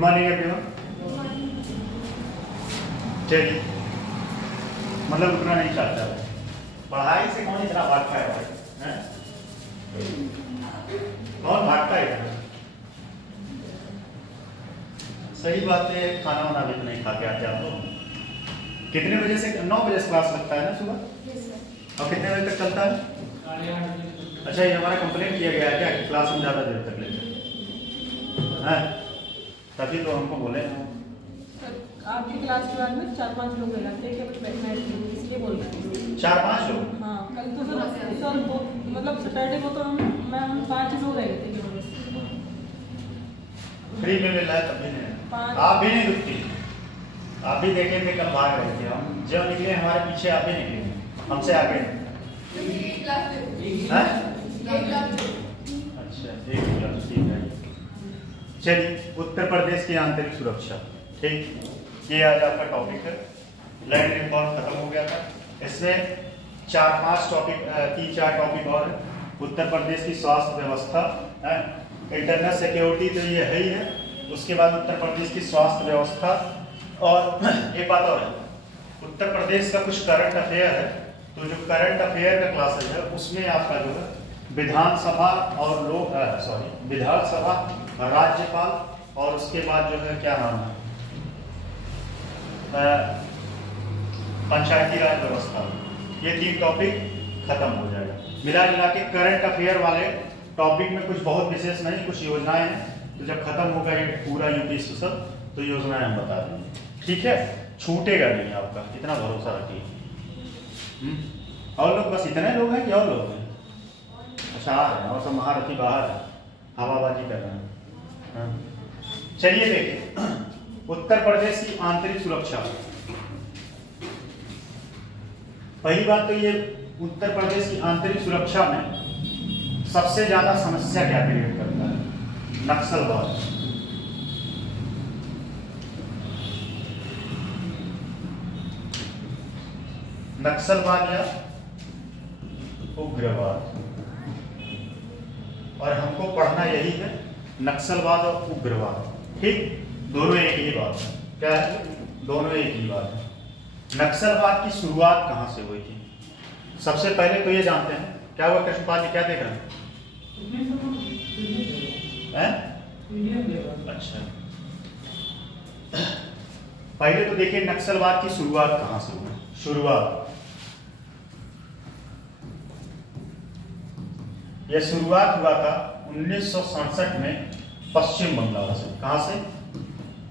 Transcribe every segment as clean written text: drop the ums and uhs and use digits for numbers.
Good morning everyone. चलिए, मतलब उतना नहीं चाहता है पढ़ाई से। कौन इतना भागता है भाई? कौन भागता है? सही बात है। खाना वाना भी नहीं खा के आते आप लोग। कितने बजे से? 9 बजे से क्लास लगता है ना सुबह, और कितने बजे तक चलता है? अच्छा, ये हमारा कंप्लेंट किया गया है क्या कि क्लास हम ज़्यादा देर तक लेते हैं? तभी तो हमको बोले आपकी क्लास के बाद में 4-5 लोग लगते हैं, इसलिए बोल रहे हैं 4-5 लोग। हाँ, कल तो सर मतलब सैटरडे को तो हम 5 लोग रह गए थे। फ्री में मिल रहा है तब भी नहीं। आप भी नहीं रुकती। आप भी देखे थे कल भाग रहे थे। हम जब निकले हमारे पीछे आप भी निकले, हमसे आगे। अच्छा, एक क्लास, ठीक है। चलिए, उत्तर प्रदेश की आंतरिक सुरक्षा। ठीक, ये आज आपका टॉपिक है। लैंड रिफॉर्म खत्म हो गया था। इसमें 4-5 टॉपिक, 3-4 टॉपिक और है। उत्तर प्रदेश की स्वास्थ्य व्यवस्था है, इंटरनल सिक्योरिटी तो ये है ही है। उसके बाद उत्तर प्रदेश की स्वास्थ्य व्यवस्था, और एक बात और है, उत्तर प्रदेश का कुछ करंट अफेयर है। तो जो करंट अफेयर का क्लासेज है उसमें आपका जो है विधानसभा और विधानसभा, राज्यपाल, और उसके बाद जो है क्या नाम है, पंचायती राज व्यवस्था, ये 3 टॉपिक खत्म हो जाएगा। मिला जुला के करंट अफेयर वाले टॉपिक में कुछ बहुत विशेष नहीं, कुछ योजनाएं हैं। तो जब खत्म होगा ये पूरा यूपी सब, तो योजनाएं हम बता देंगे। ठीक है, छूटेगा नहीं आपका, इतना भरोसा रखिए। और लोग बस इतने लोग हैं कि और लोग हैं? अच्छा, आ रहे हैं, और सब महारथी बाहर है, हवाबाजी कर रहे हैं। चलिए देखिए, उत्तर प्रदेश की आंतरिक सुरक्षा। पहली बात तो ये, उत्तर प्रदेश की आंतरिक सुरक्षा में सबसे ज्यादा समस्या क्या क्रिएट करता है? नक्सलवाद। नक्सलवाद या उग्रवाद। और हमको पढ़ना यही है, नक्सलवाद और उग्रवाद। ठीक, दोनों एक ही बात है। क्या है? दोनों एक ही बात है। नक्सलवाद की शुरुआत कहां से हुई थी? सबसे पहले तो ये जानते हैं क्या हुआ। कृष्णपाल जी क्या देख रहे हैं? अच्छा, पहले तो देखिए नक्सलवाद की शुरुआत कहां से हुई। यह शुरुआत हुआ था 1967 में पश्चिम बंगाल से। कहां से?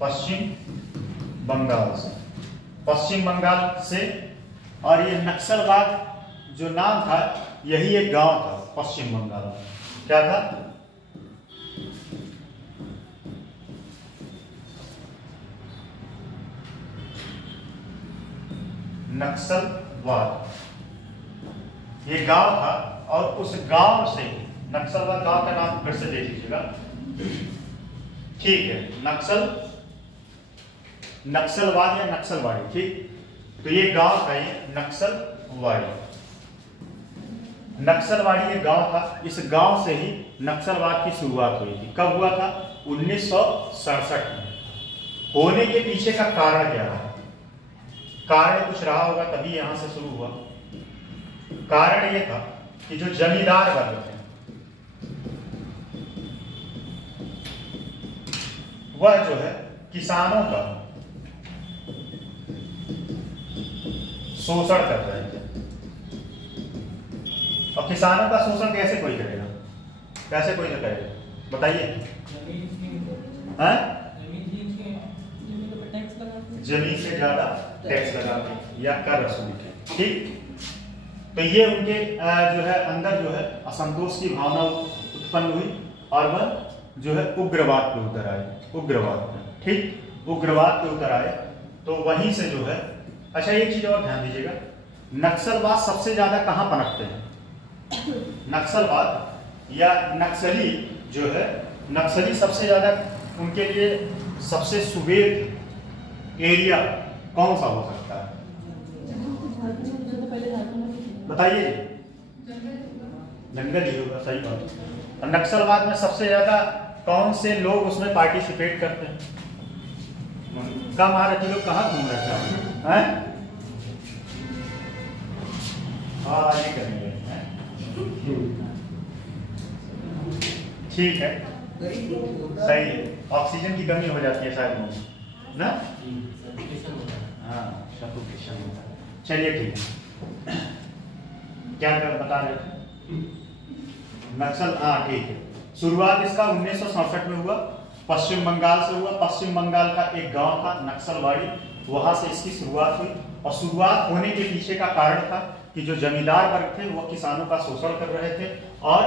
पश्चिम बंगाल से। पश्चिम बंगाल से। और ये नक्सलवाद जो नाम था, यही एक गांव था पश्चिम बंगाल में। क्या था? नक्सलवाद। ये गांव था, और उस गांव से, नक्सलवाद गांव का नाम फिर से देख लीजिएगा। ठीक है, नक्सलवाद या नक्सलवाड़ी। ठीक, तो ये गांव था, ये नक्सलवाड़ी। नक्सलवाड़ी ये गांव था। इस गांव से ही नक्सलवाद की शुरुआत हुई थी। कब हुआ था? 1967 में। होने के पीछे का कारण क्या रहा? कारण कुछ रहा होगा, तभी यहां से शुरू हुआ। कारण ये था कि जो जमींदार वर्ग थे, वह जो है किसानों का शोषण कर रहे थे। और किसानों का शोषण कैसे कोई करेगा? कैसे कोई करेगा बताइए? जमीन से ज्यादा टैक्स लगाते या कर वसूलते। ठीक, तो ये उनके जो है अंदर जो है असंतोष की भावना उत्पन्न हुई, और वह जो है उग्रवाद पे उतर आए। उग्रवाद पे, ठीक, उग्रवाद पे उतर आए। तो वहीं से जो है, अच्छा एक चीज और ध्यान दीजिएगा, नक्सलवाद सबसे ज्यादा कहां पनपते हैं? नक्सलवाद या नक्सली जो है, नक्सली सबसे ज्यादा, उनके लिए सबसे सुवेद एरिया कौन सा हो सकता है? बताइए। जंगल ही होगा, सही बात। और नक्सलवाद में सबसे ज्यादा कौन से लोग उसमें पार्टिसिपेट करते हैं? का महाराज जी लोग कहाँ घूम रहे थे हैं? हाँ ये करेंगे, ठीक है, सही है। ऑक्सीजन की कमी हो जाती है शायद ना, हाँ सफोकेशन होता है। चलिए ठीक है, क्या बता रहे थे? नक्सल, हाँ ठीक है। शुरुआत इसका 1967 में हुआ, पश्चिम बंगाल से हुआ। पश्चिम बंगाल का एक गांव था नक्सलवाड़ी, वहां से इसकी शुरुआत हुई। और शुरुआत होने के पीछे का कारण था कि जो जमींदार वर्ग थे वो किसानों का शोषण कर रहे थे और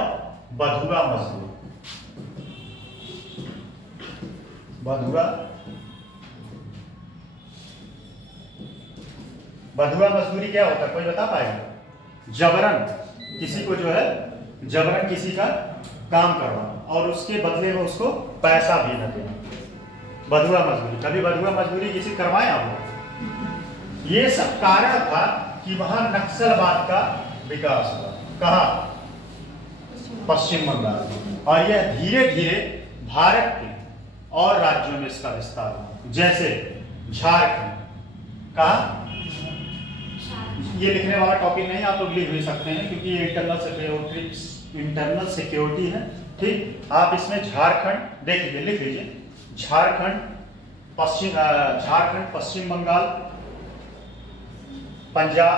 बधुआ मजदूर, बधुआ मजदूरी क्या होता है कोई बता पाएगा? जबरन किसी को जो है, जबरन किसी का काम करवाना और उसके बदले में उसको पैसा भी न देना, बधुआ मजदूरी। कभी बधुआ मजदूरी किसी करवाए आप? ये सब कारण था कि वहां नक्सलवाद का विकास हुआ। कहा? पश्चिम बंगाल। और यह धीरे धीरे भारत के और राज्यों में इसका विस्तार हुआ, जैसे झारखंड का। ये लिखने वाला टॉपिक नहीं, आप लोग लिख भी सकते हैं क्योंकि ये इंटरनल सिक्योरिटी है, ठीक। आप इसमें झारखंड देख लीजिए, लिख लीजिए, झारखंड, पश्चिम बंगाल, पंजाब,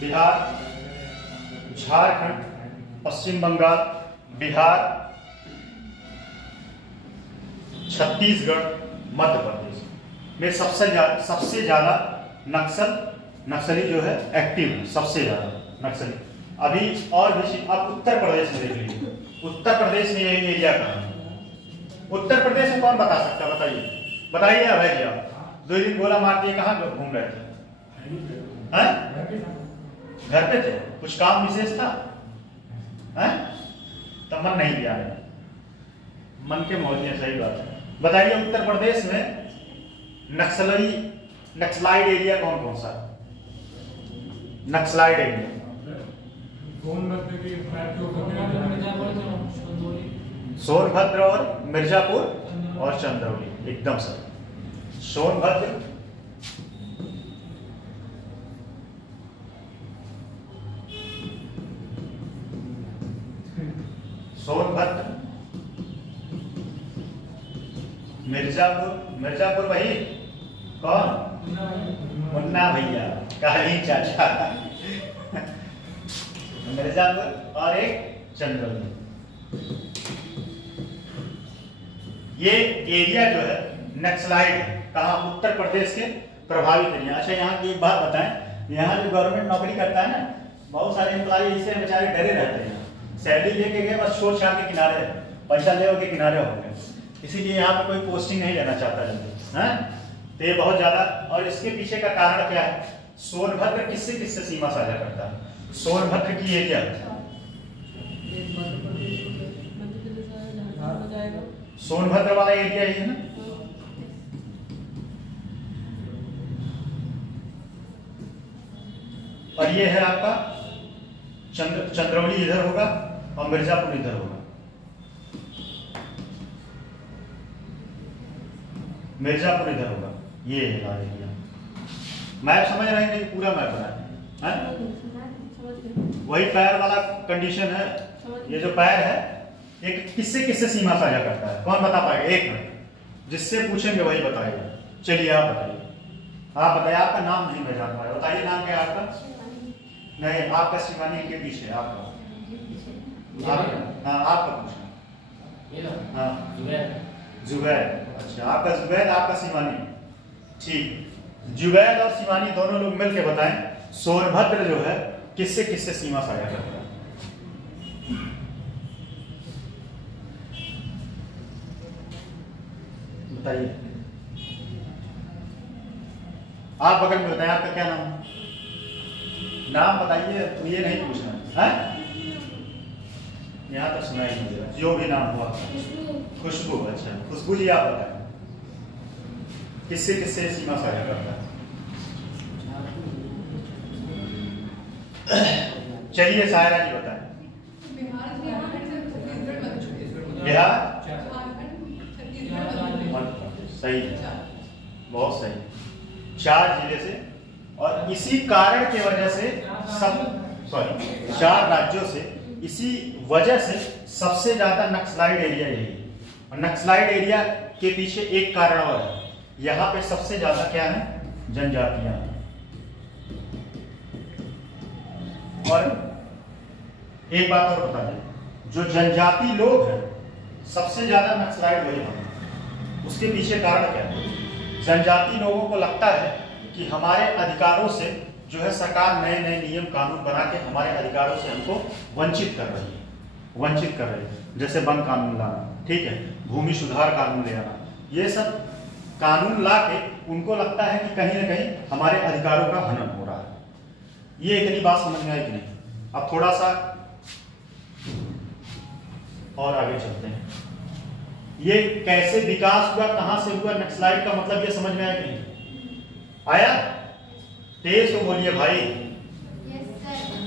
बिहार, झारखंड, पश्चिम बंगाल, बिहार, छत्तीसगढ़, मध्य प्रदेश में सबसे ज्यादा नक्सली जो है एक्टिव है, सबसे ज्यादा नक्सली। अभी और भी, अब उत्तर प्रदेश में देख लीजिए, उत्तर प्रदेश में ये एरिया कहाँ है? उत्तर प्रदेश में कौन बता सकता है? बताइए, बताइए अभय जी। आप 2 दिन गोला मार दिए, कहाँ घूम रहे थे? घर पे थे, कुछ काम विशेष था? तब मन नहीं दिया, मन के मौज, सही बात है। बताइए उत्तर प्रदेश में नक्सलाइड एरिया कौन कौन सा? नक्सलाइड एरिया सोनभद्र और मिर्जापुर और चंद्रौली, एकदम सर। सोनभद्र, मिर्जापुर भाई कौन? मुन्ना भैया, काली चाचा। मिर्जापुर और एक चंद्रौली। ये एरिया जो है नक्सलाइड है, कहाँ? उत्तर प्रदेश के प्रभावित एरिया। अच्छा यहाँ की एक बात बताएं, यहाँ जो गवर्नमेंट नौकरी करता है ना, बहुत सारे एम्प्लॉय इससे बेचारे डरे रहते हैं, सैलरी लेके गए बस छोड़ छाड़ के किनारे, पैसा ले के किनारे हो गए, इसीलिए यहाँ पे कोई पोस्टिंग नहीं लेना चाहता जल्दी, है? तो ये बहुत ज्यादा। और इसके पीछे का कारण क्या है? सोनभद्र किससे सीमा साझा करता है? सोनभद्र की एरिया सोनभद्र वाला एरिया ही है ना, और ये है आपका चंद्रौली इधर होगा और मिर्जापुर इधर होगा। मिर्जापुर इधर होगा, ये है एरिया। मैप समझ रहे हैं? पूरा मैप बना है, वही पैर वाला कंडीशन है। ये जो पैर है ये किससे सीमा साझा करता है? कौन बता पाएगा? एक मिनट, जिससे पूछेंगे वही बताएगा। चलिए आप बताइए, आप बताइए। आपका नाम नहीं मैं जान पाया, बताइए नाम क्या है आपका? नहीं, आपका शिवानी के पीछे आपका, हाँ आपका पूछना। हाँ जुबैद, अच्छा आपका जुबैद, आपका शिवानी, ठीक। जुबैद और शिवानी दोनों लोग मिलकर बताएं सोनभद्र जो है किससे सीमा साझा करता है? बताइए, आप बगल में बताएं, आपका क्या नाम? नाम बताइए, तो ये नहीं पूछना है, यहाँ तक सुना ही नहीं, जो भी नाम हुआ। खुशबू, अच्छा खुशबू जी आप बताएं किससे सीमा साझा करता है? चलिए सायरा जी बताएं। बिहार, सही है। बहुत सही, 4 जिले से, और इसी कारण की वजह से 4 राज्यों से, इसी वजह से सबसे ज्यादा नक्सलाइट एरिया यही है। और नक्सलाइट एरिया के पीछे एक कारण और है, यहाँ पे सबसे ज्यादा क्या है, जनजातियां हैं। और एक बात और बता दें, जो जनजाति लोग हैं सबसे ज्यादा नक्सलाइट वही हैं। उसके पीछे कारण क्या है, जनजाति लोगों को लगता है कि हमारे अधिकारों से जो है सरकार नए नए नियम कानून बना के हमारे अधिकारों से हमको वंचित कर रही है। जैसे वन कानून लाना, ठीक है, भूमि सुधार कानून ले आना, ये सब कानून ला के उनको लगता है कि कहीं ना कहीं हमारे अधिकारों का हनन हो रहा है। ये इतनी बात समझ में आई कि नहीं? अब थोड़ा सा और आगे चलते हैं। ये कैसे विकास हुआ, कहां से हुआ, नक्सलाइट का मतलब ये समझ में आया कि नहीं आया? तेज तो बोलिए भाई।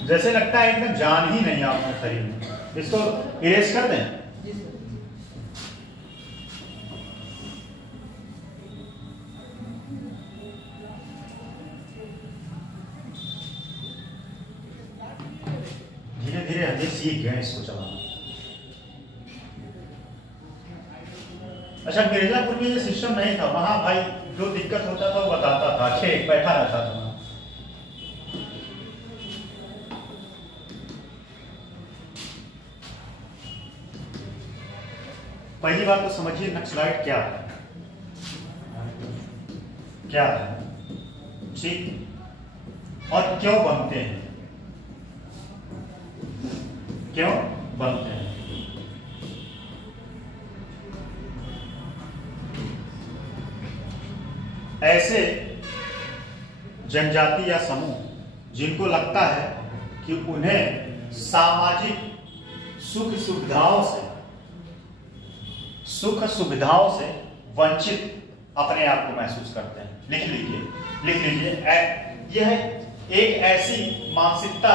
जैसे लगता है एकदम जान ही नहीं आपने शरीर में। इसको इरेज कर दें। धीरे धीरे हम सीख गए इसको चलाना। अच्छा, मिर्जापुर में ये सिस्टम नहीं था, वहां भाई जो दिक्कत होता था वो बताता था, ठीक बैठा रहता था। पहली बात तो समझिए नक्सलाइट क्या है, ठीक, और क्यों बनते हैं, ऐसे जनजाति या समूह जिनको लगता है कि उन्हें सामाजिक सुख सुविधाओं से वंचित अपने आप को महसूस करते हैं। लिख लीजिए, यह एक ऐसी मानसिकता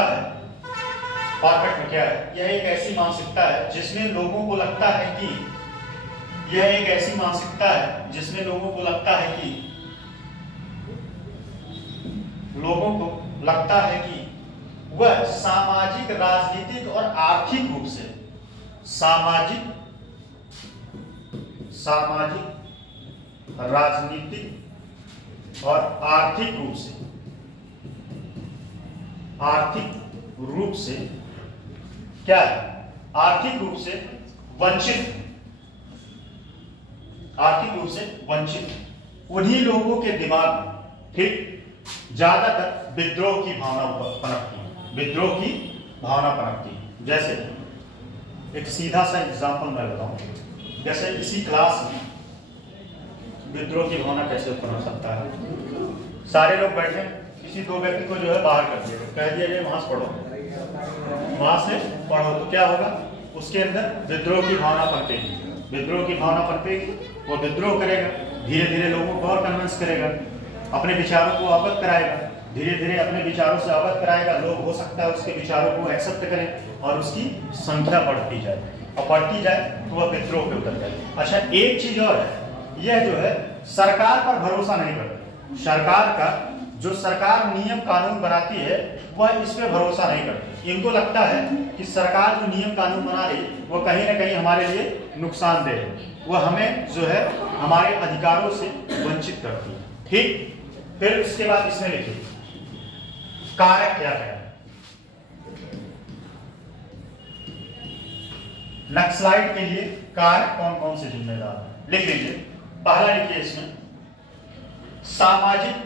है, पॉकेट में क्या है, यह एक ऐसी मानसिकता है जिसमें लोगों को लगता है कि वह सामाजिक, राजनीतिक और आर्थिक रूप से राजनीतिक और आर्थिक रूप से क्या है, आर्थिक रूप से वंचित उन्हीं लोगों के दिमाग में, ठीक, ज्यादातर विद्रोह की भावना पनपती है। जैसे एक सीधा सा एग्जांपल मैं बताऊं, जैसे इसी क्लास में विद्रोह की भावना कैसे उत्पन्न हो सकता है। सारे लोग बैठे, किसी 2 व्यक्ति को जो है बाहर कर दिया, कह दिया जाए वहां से पढ़ो, तो क्या होगा, उसके अंदर विद्रोह की भावना पनपेगी, वो विद्रोह करेगा, धीरे धीरे लोगों को और कन्विंस करेगा, अपने विचारों को अवगत कराएगा, धीरे धीरे अपने विचारों से अवगत कराएगा, लोग हो सकता है उसके विचारों को एक्सेप्ट करें और उसकी संख्या बढ़ती जाए, और बढ़ती जाए तो वह विद्रोह पे उतर जाए। अच्छा, एक चीज और है, यह जो है सरकार पर भरोसा नहीं करती। जो सरकार नियम कानून बनाती है वह इस पे भरोसा नहीं करती। इनको लगता है कि सरकार जो नियम कानून बना रही वो कहीं ना कहीं हमारे लिए नुकसानदेह है, वह हमें जो है हमारे अधिकारों से वंचित करती है, ठीक। फिर इसके बाद इसमें लिखिए कारक क्या है, नक्सलाइट के लिए कारक कौन कौन से जिम्मेदार है, लिख लीजिए। पहला लिखिए इसमें सामाजिक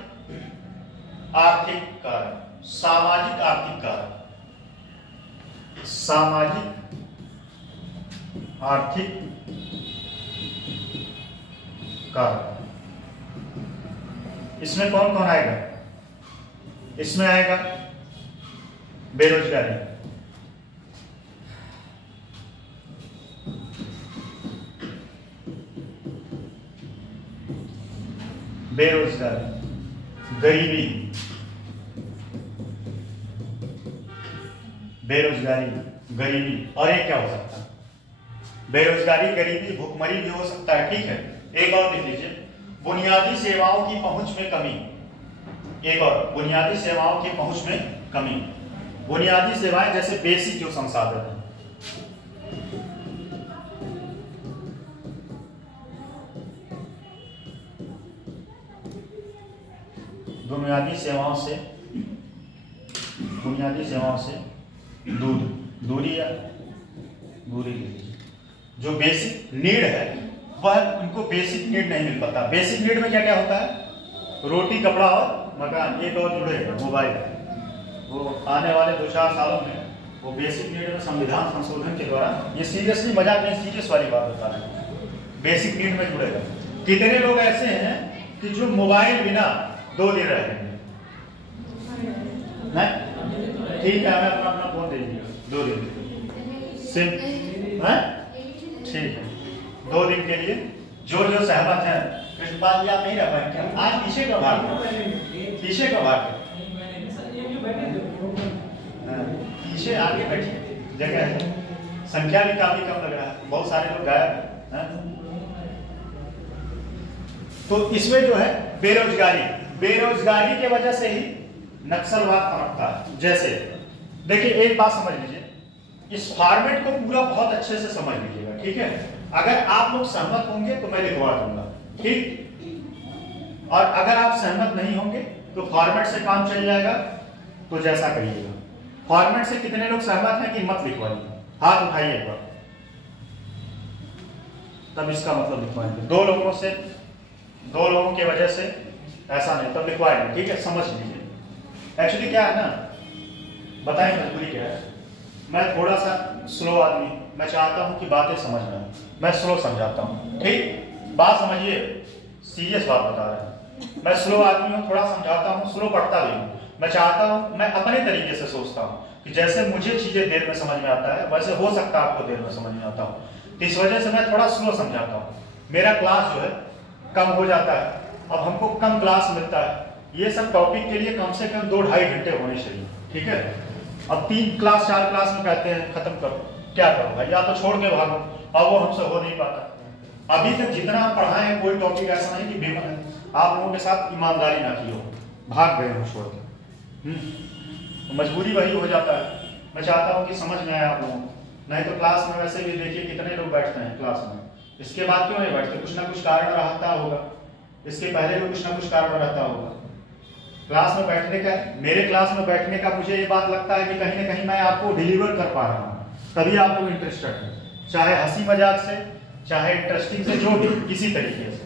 आर्थिक कारक, सामाजिक आर्थिक कारक। इसमें कौन कौन आएगा, इसमें आएगा बेरोजगारी, गरीबी, और एक क्या हो सकता है, बेरोजगारी, गरीबी, भुखमरी भी हो सकता है, ठीक है। एक और लिख लीजिए, बुनियादी सेवाओं की पहुंच में कमी। एक और, बुनियादी सेवाओं की पहुंच में कमी। बुनियादी सेवाएं जैसे बेसिक जो संसाधन है, बुनियादी सेवाओं से दूरी जो बेसिक नीड है वह उनको बेसिक नीड नहीं मिल पाता। बेसिक नीड में क्या क्या होता है? रोटी, कपड़ा और मकान। एक और जुड़े, मोबाइल। वो आने वाले 2-4 सालों में वो बेसिक नीड में संविधान संशोधन के द्वारा, ये सीरियसली मजाक नहीं, सीरियस वाली बात बता रहे हैं, बेसिक नीड में जुड़ेगा। कितने लोग ऐसे हैं कि जो मोबाइल बिना 2 दिन रह गए? ठीक है, हमें अपना फोन दे दीजिएगा 2 दिन सिम, ठीक है। 2 दिन के लिए जो सहमत है। कृष्णपाल जी आप नहीं रह पाएंगे, आज पीछे का भाग, पीछे आगे बैठिए, जगह है, संख्या भी काफी कम लग रहा है, बहुत सारे लोग गायब हैं। तो इसमें जो है बेरोजगारी के वजह से ही नक्सलवाद पनपता है। जैसे देखिए, एक बात समझ लीजिए, इस फॉर्मेट को पूरा बहुत अच्छे से समझ लीजिएगा, ठीक है। अगर आप लोग सहमत होंगे तो मैं लिखवा दूंगा, ठीक। और अगर आप सहमत नहीं होंगे तो फॉर्मेट से काम चल जाएगा। तो जैसा करिएगा। फॉर्मेट से कितने लोग सहमत हैं कि मत लिखवाइए? हाथ उठाइए एक बार, तब इसका मतलब लिखवाएंगे। 2 लोगों की वजह से ऐसा नहीं, तब लिखवाएंगे, ठीक है। समझ लीजिए एक्चुअली क्या है ना, बताएं मजबूरी क्या है। मैं थोड़ा सा स्लो आदमी, मैं चाहता हूं कि बातें समझना है, मैं स्लो समझाता हूं, ठीक। बात समझिए, सीरियस बात बता रहे हैं। मैं स्लो आदमी हूं, थोड़ा समझाता हूं, स्लो पढ़ता भी हूं। मैं चाहता हूं, मैं अपने तरीके से सोचता हूं कि जैसे मुझे चीजें देर में समझ में आता है वैसे हो सकता है आपको देर में समझ में आता हो। तो इस वजह से मैं थोड़ा स्लो समझाता हूं। मेरा क्लास जो है कम हो जाता है, अब हमको कम क्लास मिलता है। ये सब टॉपिक के लिए कम से कम 2-2.5 घंटे होने चाहिए, ठीक है। अब 3 क्लास 4 क्लास में कहते हैं खत्म करो, क्या करो भाई? या तो छोड़ के भागो, अब वो हमसे हो नहीं पाता। अभी तक जितना हम पढ़ाए हैं कोई टॉपिक ऐसा नहीं कि आप लोगों के साथ ईमानदारी ना की हो, भाग गए हो छोड़ के। तो मजबूरी वही हो जाता है। मैं चाहता हूँ कि समझ में आए आप लोगों को, नहीं तो क्लास में वैसे भी देखिए कितने लोग बैठते हैं क्लास में, इसके बाद क्यों नहीं बैठते? कुछ ना कुछ कारण रहता होगा, इसके पहले भी कुछ ना कुछ कारण रहता होगा। क्लास में बैठने का, मेरे क्लास में बैठने का मुझे ये बात लगता है कि कहीं ना कहीं मैं आपको डिलीवर कर पा रहा हूँ, तभी आप लोग इंटरेस्टेड हैं, चाहे हंसी मजाक से, चाहे इंटरेस्टिंग से, जो भी किसी तरीके से।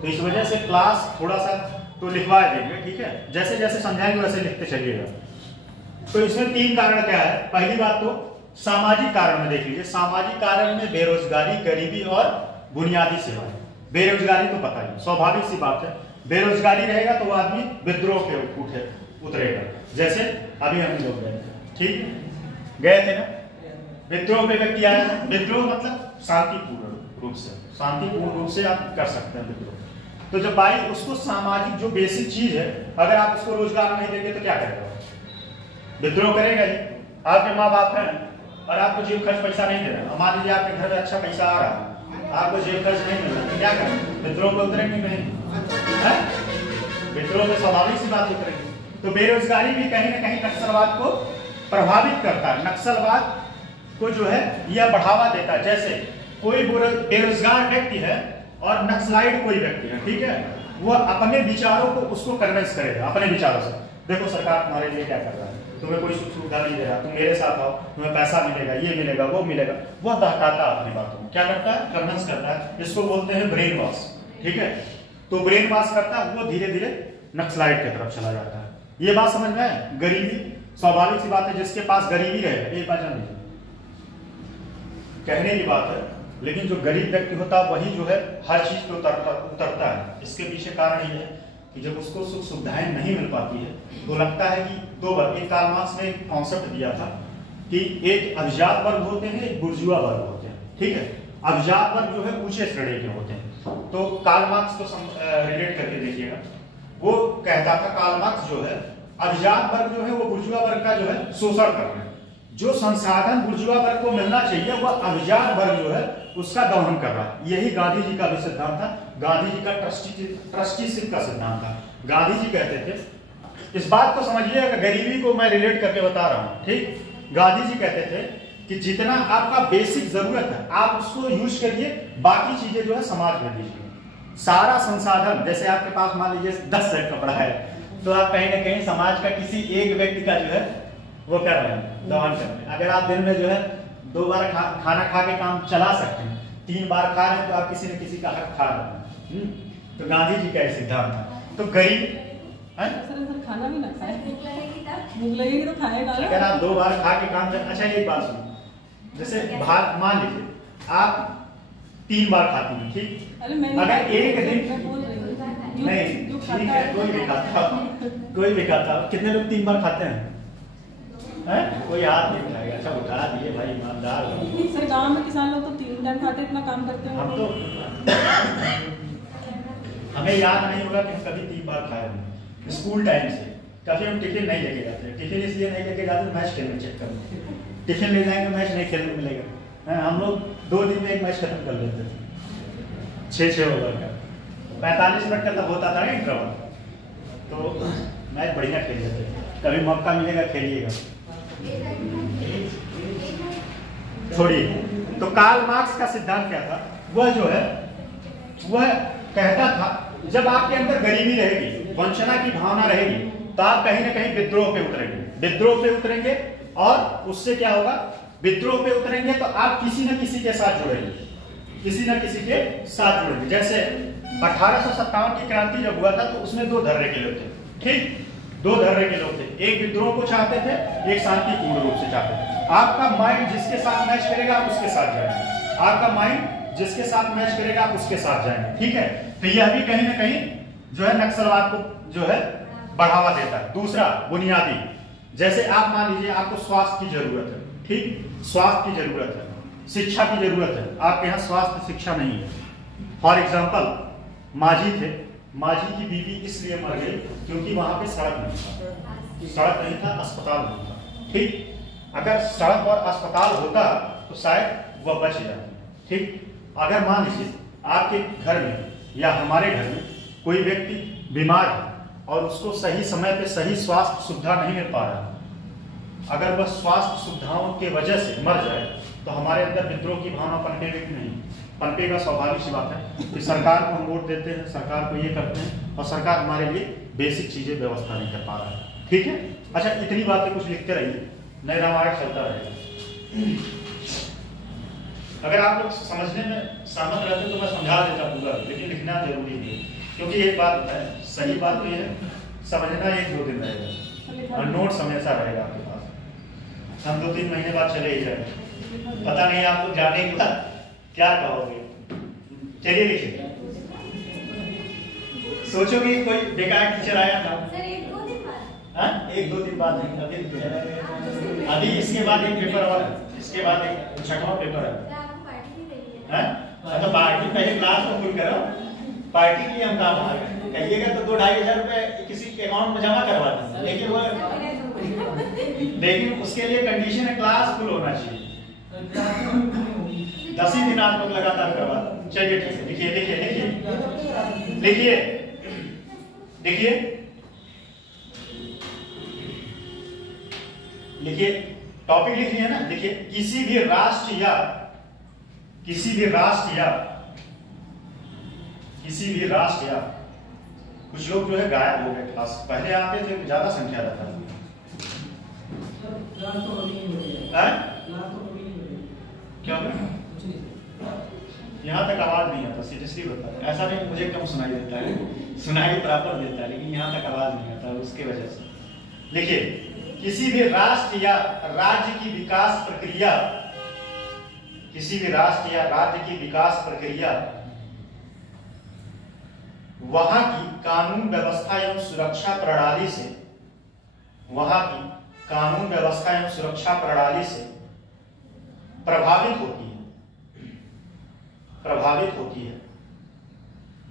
तो इस वजह से क्लास थोड़ा सा तो लिखवा देंगे, ठीक है। जैसे जैसे समझाएंगे वैसे लिखते चलिएगा। तो इसमें 3 कारण क्या है? पहली बात तो सामाजिक कारण में देख लीजिए। सामाजिक कारण में बेरोजगारी, गरीबी और बुनियादी सेवाएं। बेरोजगारी तो पता ही, स्वाभाविक सी बात है, बेरोजगारी रहेगा तो वो आदमी विद्रोह पे उतरेगा। जैसे अभी हम लोग गए थे, ठीक, गए थे ना, विद्रोह पे व्यक्ति आया है। विद्रोह मतलब शांतिपूर्ण रूप से आप कर सकते हैं विद्रोह। तो जब भाई उसको सामाजिक जो बेसिक चीज है, अगर आप उसको रोजगार नहीं देंगे तो क्या करेगा? विद्रोह करेगा ही। आपके माँ बाप हैं और आपको जेब खर्च पैसा नहीं दे रहा, मान लीजिए आपके घर में अच्छा पैसा आ रहा है, आपको जेब खर्च नहीं मिल रहा, क्या करें? विद्रोह पे उतरेंगे नहीं? विद्रोह में स्वाभाविक सी बात उतरेगी। तो बेरोजगारी भी कहीं ना कहीं नक्सलवाद को प्रभावित करता है, नक्सलवाद को जो है यह बढ़ावा देता है। जैसे कोई बेरोजगार व्यक्ति है और नक्सलाइट कोई व्यक्ति है, ठीक है, वह अपने विचारों को उसको कन्विंस करेगा अपने विचारों से। देखो सरकार तुम्हारे लिए क्या कर रहा है, तुम्हें कोई सुख सुविधा नहीं दे रहा, तुम मेरे साथ आओ, तुम्हें पैसा मिलेगा, ये मिलेगा, वो मिलेगा। वह बहकाता है अपनी बातों में, क्या करता है? कन्विंस करता है। इसको बोलते हैं ब्रेन वॉश, ठीक है। तो ब्रेन वॉश करता है, वो धीरे धीरे नक्सलाइट की तरफ चला जाता है। ये बात समझ में आए? गरीबी स्वाभाविक सी बात है, जिसके पास गरीबी रहेगा, एक बात जान लीजिए, कहने की बात है, लेकिन जो गरीब व्यक्ति होता है वही जो है हर चीज पे उतरता है। इसके पीछे कारण ये है कि जब उसको सुख सुविधाएं नहीं मिल पाती है तो लगता है कि 2 वर्ग, एक कार्ल मार्क्स ने एक कॉन्सेप्ट दिया था कि एक अभिजात वर्ग होते हैं, एक बुर्जुआ वर्ग होते हैं, ठीक है। अभिजात वर्ग जो है ऊंचे श्रेणी के होते हैं। तो कार्ल मार्क्स को रिलेट करके देखिएगा, वो कहता था कार्ल मार्क्स जो है अभिजात वर्ग जो है वो बुर्जुआ वर्ग का जो है शोषण कर रहे हैं। जो संसाधन बुर्जुआ वर्ग को मिलना चाहिए वह अभिजात वर्ग जो है उसका दोहन कर रहा है। यही गांधी जी का भी सिद्धांत था, गांधी जी का ट्रस्टीशिप का सिद्धांत था। गांधी जी कहते थे, इस बात को समझिएगा, गरीबी को मैं रिलेट करके बता रहा हूं, ठीक। गांधी जी कहते थे कि जितना आपका बेसिक जरूरत है आप उसको यूज करिए, बाकी चीजें जो है समाज में दीजिए। सारा संसाधन, जैसे आपके पास मान लीजिए 10 सेट कपड़ा है, तो आप कहीं ना कहीं समाज का किसी एक व्यक्ति का जो है वो कर रहे हैं, दोहन कर रहे हैं। अगर आप दिन में जो है 2 बार खाना खा के काम चला सकते हैं, 3 बार खा रहे हैं, तो आप किसी न किसी का हक खा रहे हैं। तो गांधी जी का एक सिद्धांत था। तो गरीब सर खाना भी ना खाए, भूख लगेगी तो खाएगा। अगर आप 2 बार खा के काम चला, अच्छा एक बात सुनो, जैसे भात मान लीजिए आप 3 बार खाती हैं, ठीक। अगर एक दिन नहीं, ठीक है, कोई भी खाता, कितने लोग 3 बार खाते हैं? कोई हाथ नहीं उठाएगा। अच्छा उठा दिए भाई, ईमानदार। सर गांव में किसान लोग तो 3 टाइम खाते, इतना काम करते हैं। हम तो हमें याद नहीं होगा कि हम कभी 3 बार खाए हैं। स्कूल टाइम से कभी हम टिफिन नहीं लेके जाते। टिफिन इसलिए नहीं लेके जाते, मैच खेलने चेक करने। टिफिन ले जाएंगे, मैच नहीं खेलने मिलेगा। हम लोग 2 दिन में एक मैच खत्म कर लेते थे, 6-6 ओवर का, 45 मिनट का तब होता था ना इंटरवल, तो मैच बढ़िया खेल लेते थे। कभी मौका मिलेगा खेलिएगा। छोड़िए, तो कार्ल मार्क्स का सिद्धांत क्या था? वह जो है वह कहता था जब आपके अंदर गरीबी रहेगी, वंचना की भावना रहेगी, तो आप कहीं ना कहीं विद्रोह पे उतरेंगे। विद्रोह पे उतरेंगे और उससे क्या होगा? विद्रोह पे उतरेंगे तो आप किसी न किसी के साथ जुड़ेंगे, किसी न किसी के साथ जुड़ेंगे। जैसे 1857 की क्रांति जब हुआ था तो उसमें 2 धर्रे के लोग थे, ठीक। 2 धर्रे के लोग थे, एक विद्रोह को चाहते थे, एक शांतिपूर्ण रूप से चाहते थे। आपका माइंड जिसके साथ मैच करेगा आप उसके साथ जाएंगे, आपका माइंड जिसके साथ मैच करेगा आप उसके साथ जाएंगे, ठीक है। तो यह भी कहीं ना कहीं जो है नक्सलवाद को जो है बढ़ावा देता है। दूसरा बुनियादी, जैसे आप मान लीजिए आपको स्वास्थ्य की जरूरत है, ठीक, स्वास्थ्य की जरूरत है, शिक्षा की जरूरत है, आपके यहाँ स्वास्थ्य शिक्षा नहीं है। फॉर एग्जाम्पल माझी थे, माझी की बीवी इसलिए मर गई क्योंकि वहां पे सड़क नहीं था, सड़क नहीं था, अस्पताल नहीं था, ठीक। अगर सड़क और अस्पताल होता तो शायद वह बच जाती, ठीक। अगर मान लीजिए आपके घर में या हमारे घर में कोई व्यक्ति बीमार है और उसको सही समय पे सही स्वास्थ्य सुविधा नहीं मिल पा रहा, अगर वह स्वास्थ्य सुविधाओं के वजह से मर जाए तो हमारे अंदर विद्रोह की भावना पनपेगी नहीं? पनपेगा, स्वाभाविक सी बात है कि सरकार को हम वोट देते हैं, सरकार को ये करते हैं और सरकार हमारे लिए बेसिक चीजें व्यवस्था नहीं कर पा रहा है, ठीक है। अच्छा इतनी बातें कुछ लिखते रहिए, नहीं रामायण चलता रहेगा। अगर आप लोग समझने में सहमत रहते तो मैं समझा देता पूरा, लेकिन लिखना जरूरी है क्योंकि एक बात है, सही बात तो ये है, समझना 1-2 दिन रहेगा और नोट्स हमेशा रहेगा आपके पास। हम 2-3 महीने बाद चले ही जाएंगे, पता नहीं आप लोग जाने के बाद क्या कहोगे। चलिए लिखिए, सोचोगे कोई बेकार टीचर आया था? 1-2 दिन बाद नहीं, अभी इसके बाद एक पेपर और है, इसके बाद एक 6वां पेपर है। तो पार्टी पहले क्लास को फुल करो, पार्टी के लिए हम काम आ गए, कहिएगा तो 2-2.5 हजार रुपए किसी के अकाउंट में जमा करवा देंगे, लेकिन उसके लिए कंडीशन है क्लास फुल होना चाहिए। 10 ही दिन आप लोग लगातार करवा दो। चलिए ठीक है, लिखिए लिखिए लिखिए लिखिए लिखिए लिखिए, टॉपिक लिख लिया ना, लिखिए किसी भी राष्ट्र या कुछ लोग जो है गायब हो गए क्लास, पहले आते थे ज्यादा संख्या रहता था। क्या यहाँ तक आवाज नहीं आता, सीरियसली बता रहे, ऐसा नहीं मुझे कम सुनाई देता है, सुनाई बराबर देता है, लेकिन यहाँ तक आवाज नहीं आता, उसके वजह से। लिखिए किसी भी राष्ट्र या राज्य की विकास प्रक्रिया, किसी भी राष्ट्र या राज्य की विकास प्रक्रिया वहां की कानून व्यवस्था एवं सुरक्षा प्रणाली से, वहां की कानून व्यवस्था एवं सुरक्षा प्रणाली से प्रभावित होती है।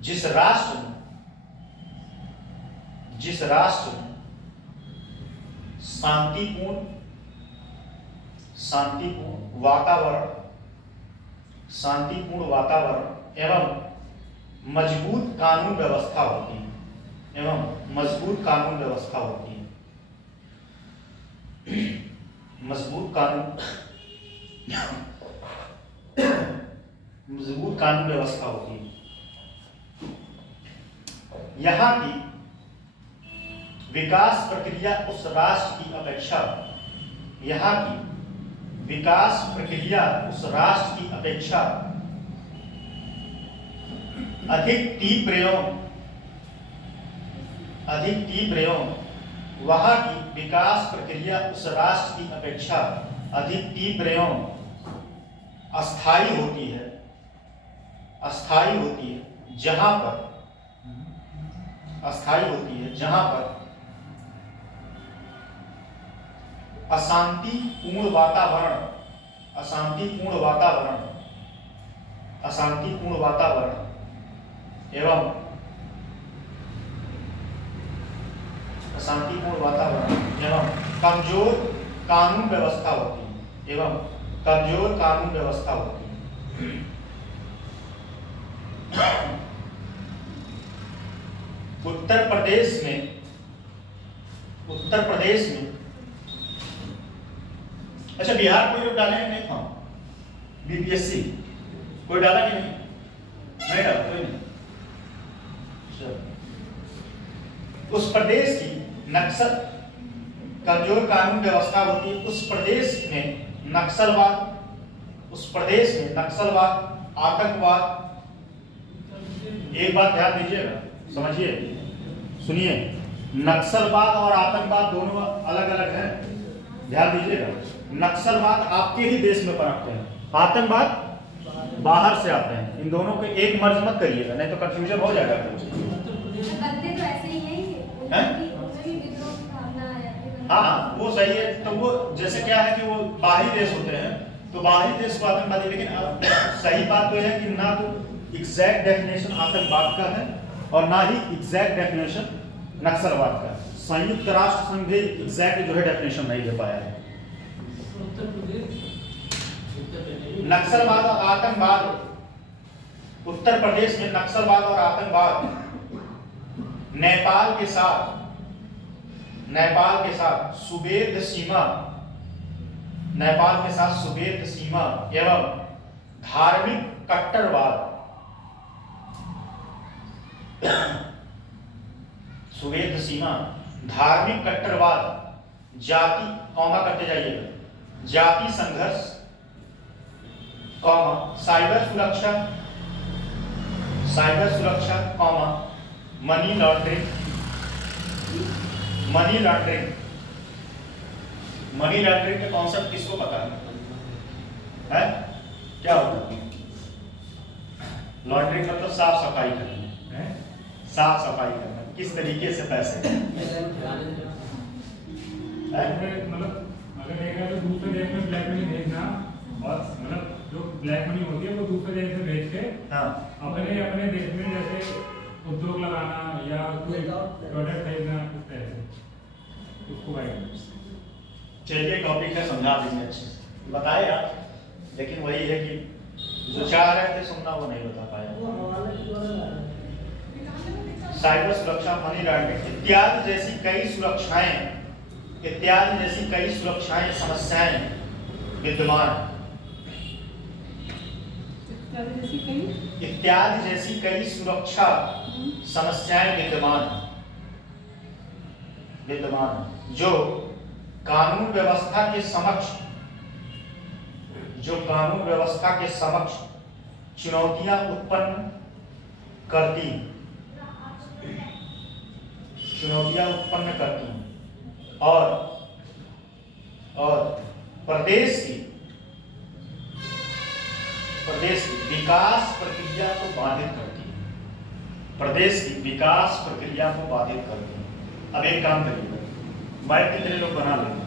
जिस राष्ट्र में शांतिपूर्ण, शांतिपूर्ण वातावरण एवं मजबूत कानून व्यवस्था होती है, मजबूत कानून व्यवस्था होती है। मजबूत कानून व्यवस्था होती है। यहाँ की विकास प्रक्रिया उस राष्ट्र की अपेक्षा अधिक तीव्र एवं वहाँ की विकास प्रक्रिया उस राष्ट्र की अपेक्षा अधिक तीव्र एवं अस्थायी होती है, जहाँ पर अशांतिपूर्ण वातावरण एवं कमजोर कानून व्यवस्था होती है। उत्तर प्रदेश में अच्छा, बिहार कोई लोग डाले नहीं फॉर्म? बीपीएससी कोई डाला कि नहीं? नहीं डाला कोई नहीं। उस प्रदेश की कमजोर कानून व्यवस्था होती है। उस प्रदेश में नक्सलवाद, आतंकवाद, एक बात ध्यान दीजिएगा, समझिए, सुनिए, नक्सलवाद और आतंकवाद दोनों अलग अलग हैं, ध्यान दीजिएगा। नक्सलवाद आपके ही देश में पनपते हैं, आतंकवाद बाहर से आते हैं। इन दोनों को एक मर्ज मत करिएगा, नहीं तो कंफ्यूजन हो जाएगा। हाँ, वो सही है। तो वो जैसे क्या है कि वो बाहरी देश होते हैं, तो बाहरी देश को आतंकवादी, लेकिन अब सही बात तो है कि ना तो एग्जैक्ट डेफिनेशन आतंकवाद का है और ना ही एग्जैक्ट डेफिनेशन नक्सलवाद का। संयुक्त राष्ट्र संघ भी एग्जैक्ट जो है डेफिनेशन नहीं दे पाया है। नक्सलवाद और आतंकवाद, उत्तर प्रदेश में नक्सलवाद और आतंकवाद नेपाल के साथ सुवेध सीमा एवं धार्मिक कट्टरवाद, जाति करते जाइएगा, जाति संघर्ष, साइबर सुरक्षा, मनी लॉन्ड्रिंग के कॉन्सेप्ट किसको पता है? क्या होता है लॉन्ड्रिंग? मतलब साफ सफाई करना, किस तरीके से पैसे मतलब अगर देखा तो दूसरे देश में ब्लैक मनी भेजना, और मतलब जो ब्लैक मनी होती है वो दूसरे देश में भेज के अपने देश में जैसे उद्योग लगाना या कोई प्रोडक्ट भेजना, इस तरह से उसको गाइड। चलिए, टॉपिक है, समझा दीजिए अच्छे से, बताए आप, लेकिन वही है कि जो चाह रहे थे सुनना वो नहीं बता पाया। साइबर सुरक्षा, मनी लॉन्ड्रिंग इत्यादि जैसी कई सुरक्षाएं समस्याएं विद्यमान जो कानून व्यवस्था के समक्ष चुनौतियां उत्पन्न करती और प्रदेश की विकास प्रक्रिया को बाधित करती है। अब एक काम करिएगा, मैप कितने लोग बना लेंगे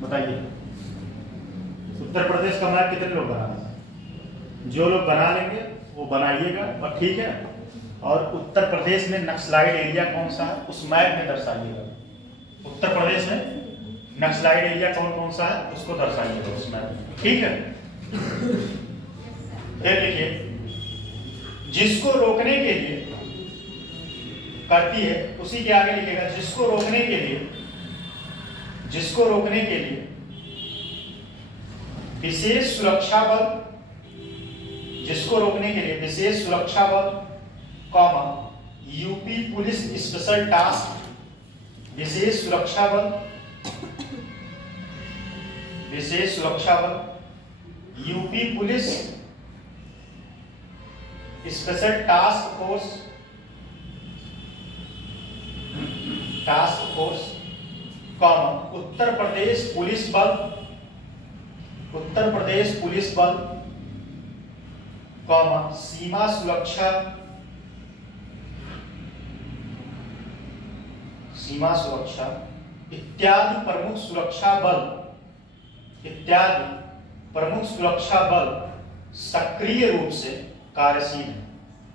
बताइए? उत्तर प्रदेश का मैप कितने लोग बना लेंगे? जो लोग बना लेंगे वो बनाइएगा, और ठीक है। और उत्तर प्रदेश में नक्सलाइट एरिया कौन सा है उस मैप में दर्शाइएगा। उत्तर प्रदेश में नक्सलाइट एरिया कौन कौन सा है उसको दर्शाइएगा उसमें, ठीक है। फिर लिखिए, जिसको रोकने के लिए करती है, उसी के आगे लिखेगा जिसको रोकने के लिए, जिसको रोकने के लिए विशेष सुरक्षा बल, जिसको रोकने के लिए विशेष सुरक्षा बल, comma UP police special task, विशेष सुरक्षा बल, विशेष सुरक्षा बल, UP police special task force, task force, comma Uttar Pradesh police बल, उत्तर प्रदेश पुलिस बल, कॉमा सीमा सुरक्षा, सीमा सुरक्षा इत्यादि प्रमुख सुरक्षा बल, इत्यादि प्रमुख सुरक्षा बल सक्रिय रूप से कार्यशील है,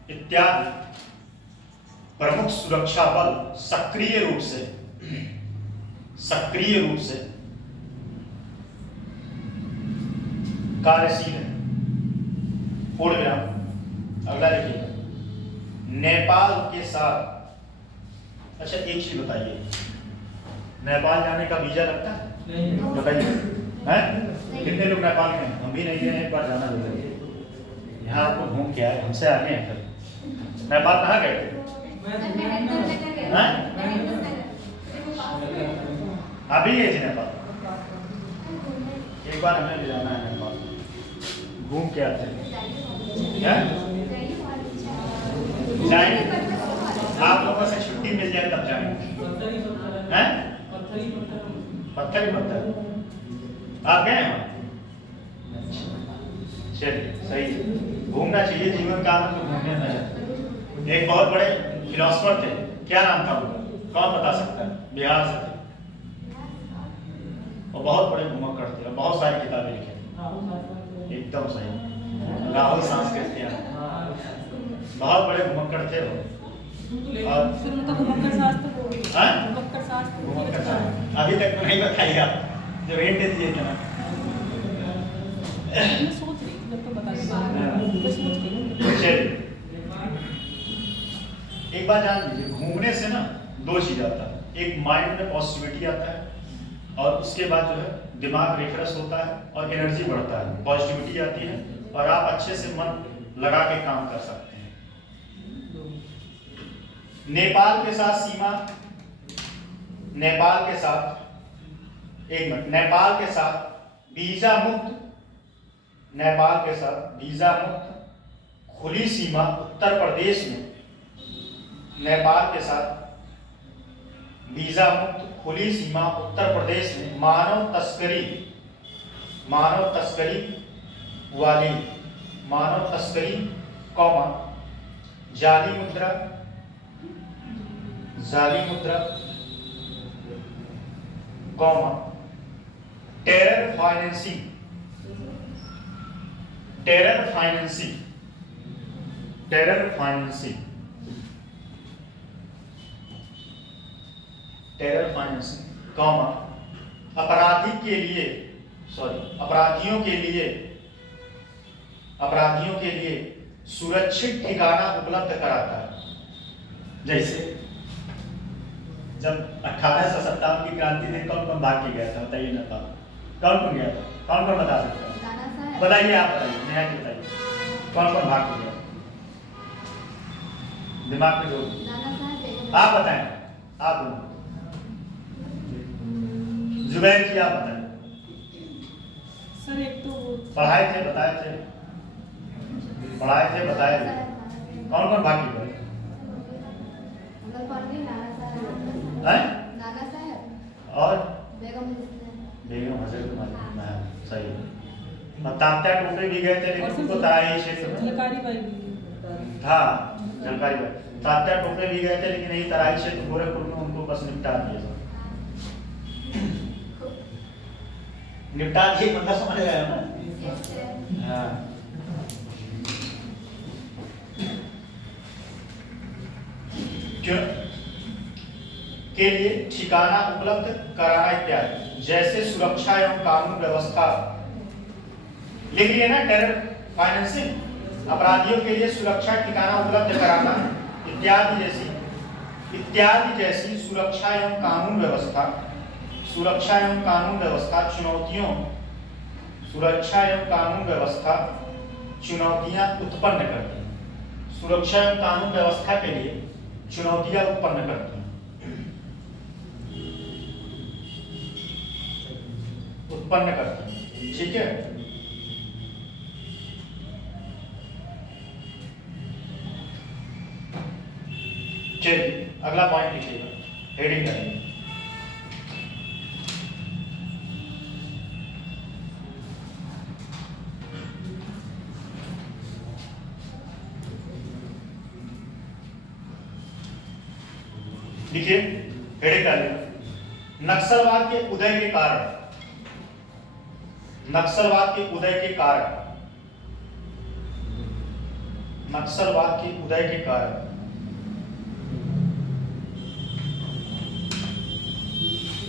इत्यादि प्रमुख सुरक्षा बल सक्रिय रूप से, सक्रिय रूप से कार्यशील है। पूर्ण विराम। अगला लिखिए, नेपाल के साथ, अच्छा एक चीज बताइए, नेपाल जाने का वीजा लगता है? नहीं। बताइए, हैं? कितने लोग नेपाल में? हम भी नहीं गए, एक बार जाना जरूरी है। यहाँ आपको घूम के आए, हमसे आगे हैं फिर। नेपाल कहाँ गए थे? अभी गए थे नेपाल? एक बार हमें भी जाना है नेपाल, घूम के आते हैं। जाएंगे, आप लोगों से छुट्टी मिल जाए तब जाएंगे। हैं? पत्थर ही पत्थर। आप गए हैं? चलिए सही है, घूमना चाहिए, जीवन का आनंद तो घूमने में है। एक बहुत बड़े फिलोसफर थे, क्या नाम था उनका, कौन बता सकता है? बिहार से थे, और बहुत बड़े घुमक्कड़ थे, और बहुत सारी किताबें लिखी। एकदम सही, राहुल सांस्कृतिक, बहुत बड़े घुमक्कड़ थे वो। और अभी तक तो नहीं बताइए आप, जब हिंट दे दीजिए ना। एक बात जान लीजिए, घूमने से ना दो चीज आता है, एक माइंड में पॉजिटिविटी आता है, और उसके बाद जो है दिमाग रिफ्रेश होता है और एनर्जी बढ़ता है, पॉजिटिविटी आती है, और आप अच्छे से मन लगा के काम कर सकते हैं। नेपाल के साथ सीमा, नेपाल के साथ, एक मिनट, नेपाल के साथ वीजा मुक्त, नेपाल के साथ वीजा मुक्त खुली सीमा उत्तर प्रदेश में, नेपाल के साथ वीजा मुक्त खुली सीमा उत्तर प्रदेश में मानव तस्करी, मानव तस्करी वाली, मानव तस्करी, कौमा जाली मुद्रा, जाली मुद्रा, comma terror financing, terror financing, terror financing, terror financing, comma अपराधी के लिए, सॉरी अपराधियों के लिए, अपराधियों के लिए सुरक्षित ठिकाना उपलब्ध कराता है। जैसे जब 1857 की क्रांति दिन कौन कौन भाग के गया था, बताइए ना, कौन कौन गया था? कौन कौन बता सकता है? बताइए, आप बताइए, न्याय बताइए, कौन कौन भाग के गया? दिमाग में जोड़, आप बताएं, आप बोलो। जुबैर की आप बताएं। सर एक तो पढ़ाए थे, बताए थे, पढ़ाए थे, बताए थे, कौन कौन भाग के गए? और बेगम हजरत महल, सही। तात्या टोपे भी गए थे, लेकिन उनको तराई क्षेत्र में, झलकारी बाई भी था, झलकारी बाई, तात्या टोपे भी गए थे, लेकिन यही तराई क्षेत्र गोरखपुर में उनको बस निपटा दिया, निपटा दिए, मतलब समझ गए ना? हाँ, क्यों? के लिए ठिकाना उपलब्ध कराना इत्यादि। जैसे सुरक्षा एवं कानून व्यवस्था, लिख लिया ना, टेरर फाइनेंसिंग, अपराधियों के लिए सुरक्षा ठिकाना उपलब्ध कराना इत्यादि जैसी सुरक्षा एवं कानून व्यवस्था चुनौतियां उत्पन्न करती हैं। सुरक्षा एवं कानून व्यवस्था के लिए चुनौतियां उत्पन्न करती हैं। ठीक है। चलिए अगला पॉइंट लिखिएगा, हेडिंग करेंगे। देखिए हेडिंग डालिएगा, नक्सलवाद के उदय के कारण, नक्सलवाद के उदय के कारण, नक्सलवाद के उदय के कारण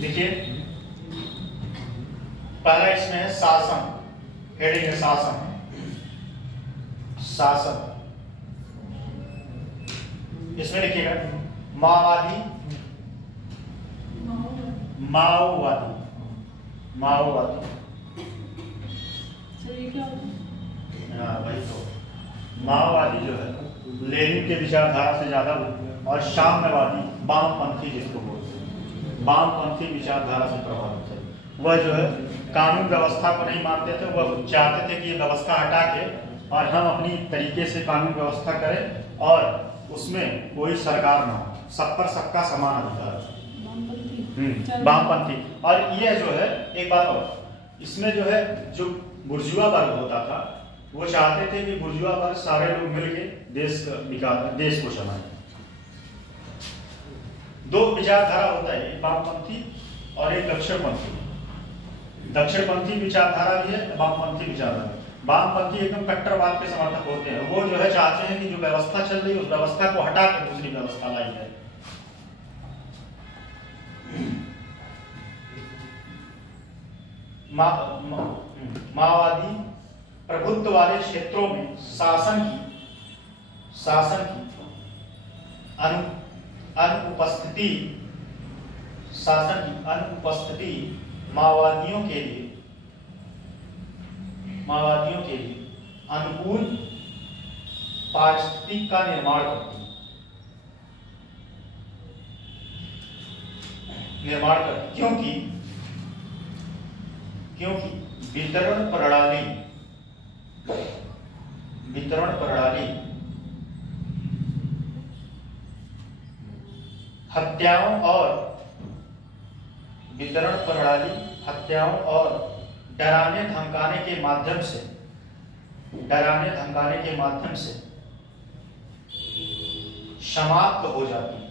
देखिए पहला इसमें है शासन, हेडिंग है शासन, शासन। इसमें लिखिएगा माओवादी, माओवादी, माओवादी। हाँ भाई, तो माओवादी जो है लेनिन के विचारधारा से ज्यादा और साम्यवादी, वामपंथी जिसको बोलते हैं, वामपंथी विचारधारा से प्रभावित है। वह जो है कानून व्यवस्था को नहीं मानते थे, वह चाहते थे कि ये व्यवस्था हटा के और हम अपनी तरीके से कानून व्यवस्था करें और उसमें कोई सरकार ना हो, सब पर सबका समान अधिकार। वामपंथी। और ये जो है एक बात और, इसमें जो है जो बुर्जुआ वर्ग होता था वो चाहते थे कि बुर्जुआ वर्ग सारे लोग मिलके देश को चलाएं। दो विचारधारा होता है, एक वामपंथी और एक दक्षिणपंथी। दक्षिणपंथी विचारधारा भी है, वामपंथी विचारधारा। वामपंथी एकदम कट्टरवाद के समर्थक होते हैं, वो जो है चाहते हैं कि जो व्यवस्था चल रही है उस व्यवस्था को हटा कर दूसरी व्यवस्था लाई जाए। माओवादी प्रभुत्व वाले क्षेत्रों में शासन की अनुपस्थिति माओवादियों के लिए अनुकूल परिस्थिति का निर्माण करती है, क्योंकि वितरण प्रणाली हत्याओं और डराने धमकाने के माध्यम से समाप्त हो जाती है,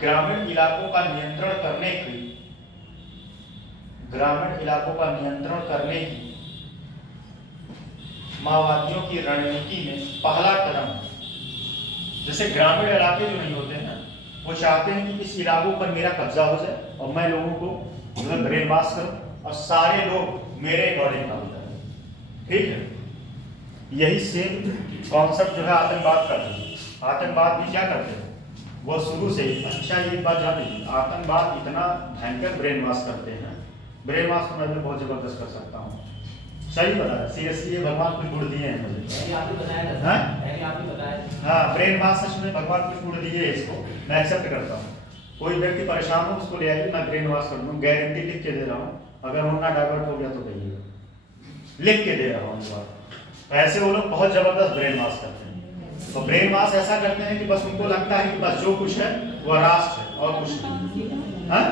ग्रामीण इलाकों का नियंत्रण करने की माओवादियों की रणनीति में पहला कदम। जैसे ग्रामीण इलाके जो नहीं होते हैं वो चाहते हैं कि इस इलाकों पर मेरा कब्जा हो जाए और मैं लोगों को जो है ब्रेन वॉश करूं और सारे लोग मेरे अकॉर्डिंग हो जाए। ठीक है, यही सेम कॉन्सेप्ट जो है आतंकवाद करते हैं। आतंकवाद भी क्या करते हैं, वो शुरू से ही, अच्छा ये बात जान लीजिए, आतंकवाद इतना भयंकर ब्रेन वॉश करते हैं, ब्रेन वॉश को मैं भी बहुत जबरदस्त कर सकता हूँ। सही बताया, सीरियसली ये भगवान कुछ गुण दिए हैं मुझे। हाँ, ब्रेन वॉश सच में भगवान कुछ गुण दिए हैं, इसको मैं एक्सेप्ट करता हूँ। कोई व्यक्ति परेशान हो उसको ले आइए, मैं ब्रेन वॉश कर दूँ, गारंटी लिख के दे रहा हूँ। अगर होना डाइवर्ट हो गया तो कहिएगा, लिख के दे रहा हूँ इस बार। ऐसे वो लोग बहुत जबरदस्त ब्रेन वॉश करते हैं। तो ब्रेन वॉश ऐसा करते हैं कि बस उनको लगता है कि बस जो कुछ है वो राष्ट्र है और कुछ नहीं। हाँ,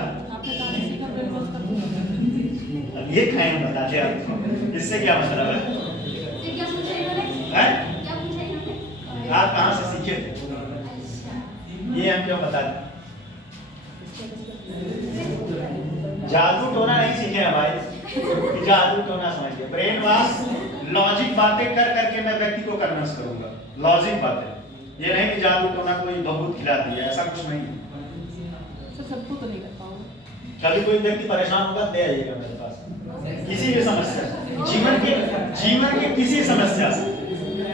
ये खाएं बताते आपको, इससे क्या मतलब है? आप कहाँ से सीखे थे? ये हम क्यों बता दें? जादू टोना नहीं सीखे हैं भाई, जादू टोना समझिए। ब्रेन वॉश लॉजिक बातें कर करके मैं व्यक्ति को कन्विंस करूंगा, लॉजिक बातें। ये नहीं कि जादू टोना कोई बहुत खिला दिया, ऐसा कुछ नहीं है। सबको तो नहीं कर पाऊंगा। कभी कोई व्यक्ति परेशान होगा ले आइएगा मेरे पास, किसी भी समस्या, जीवन के किसी समस्या से,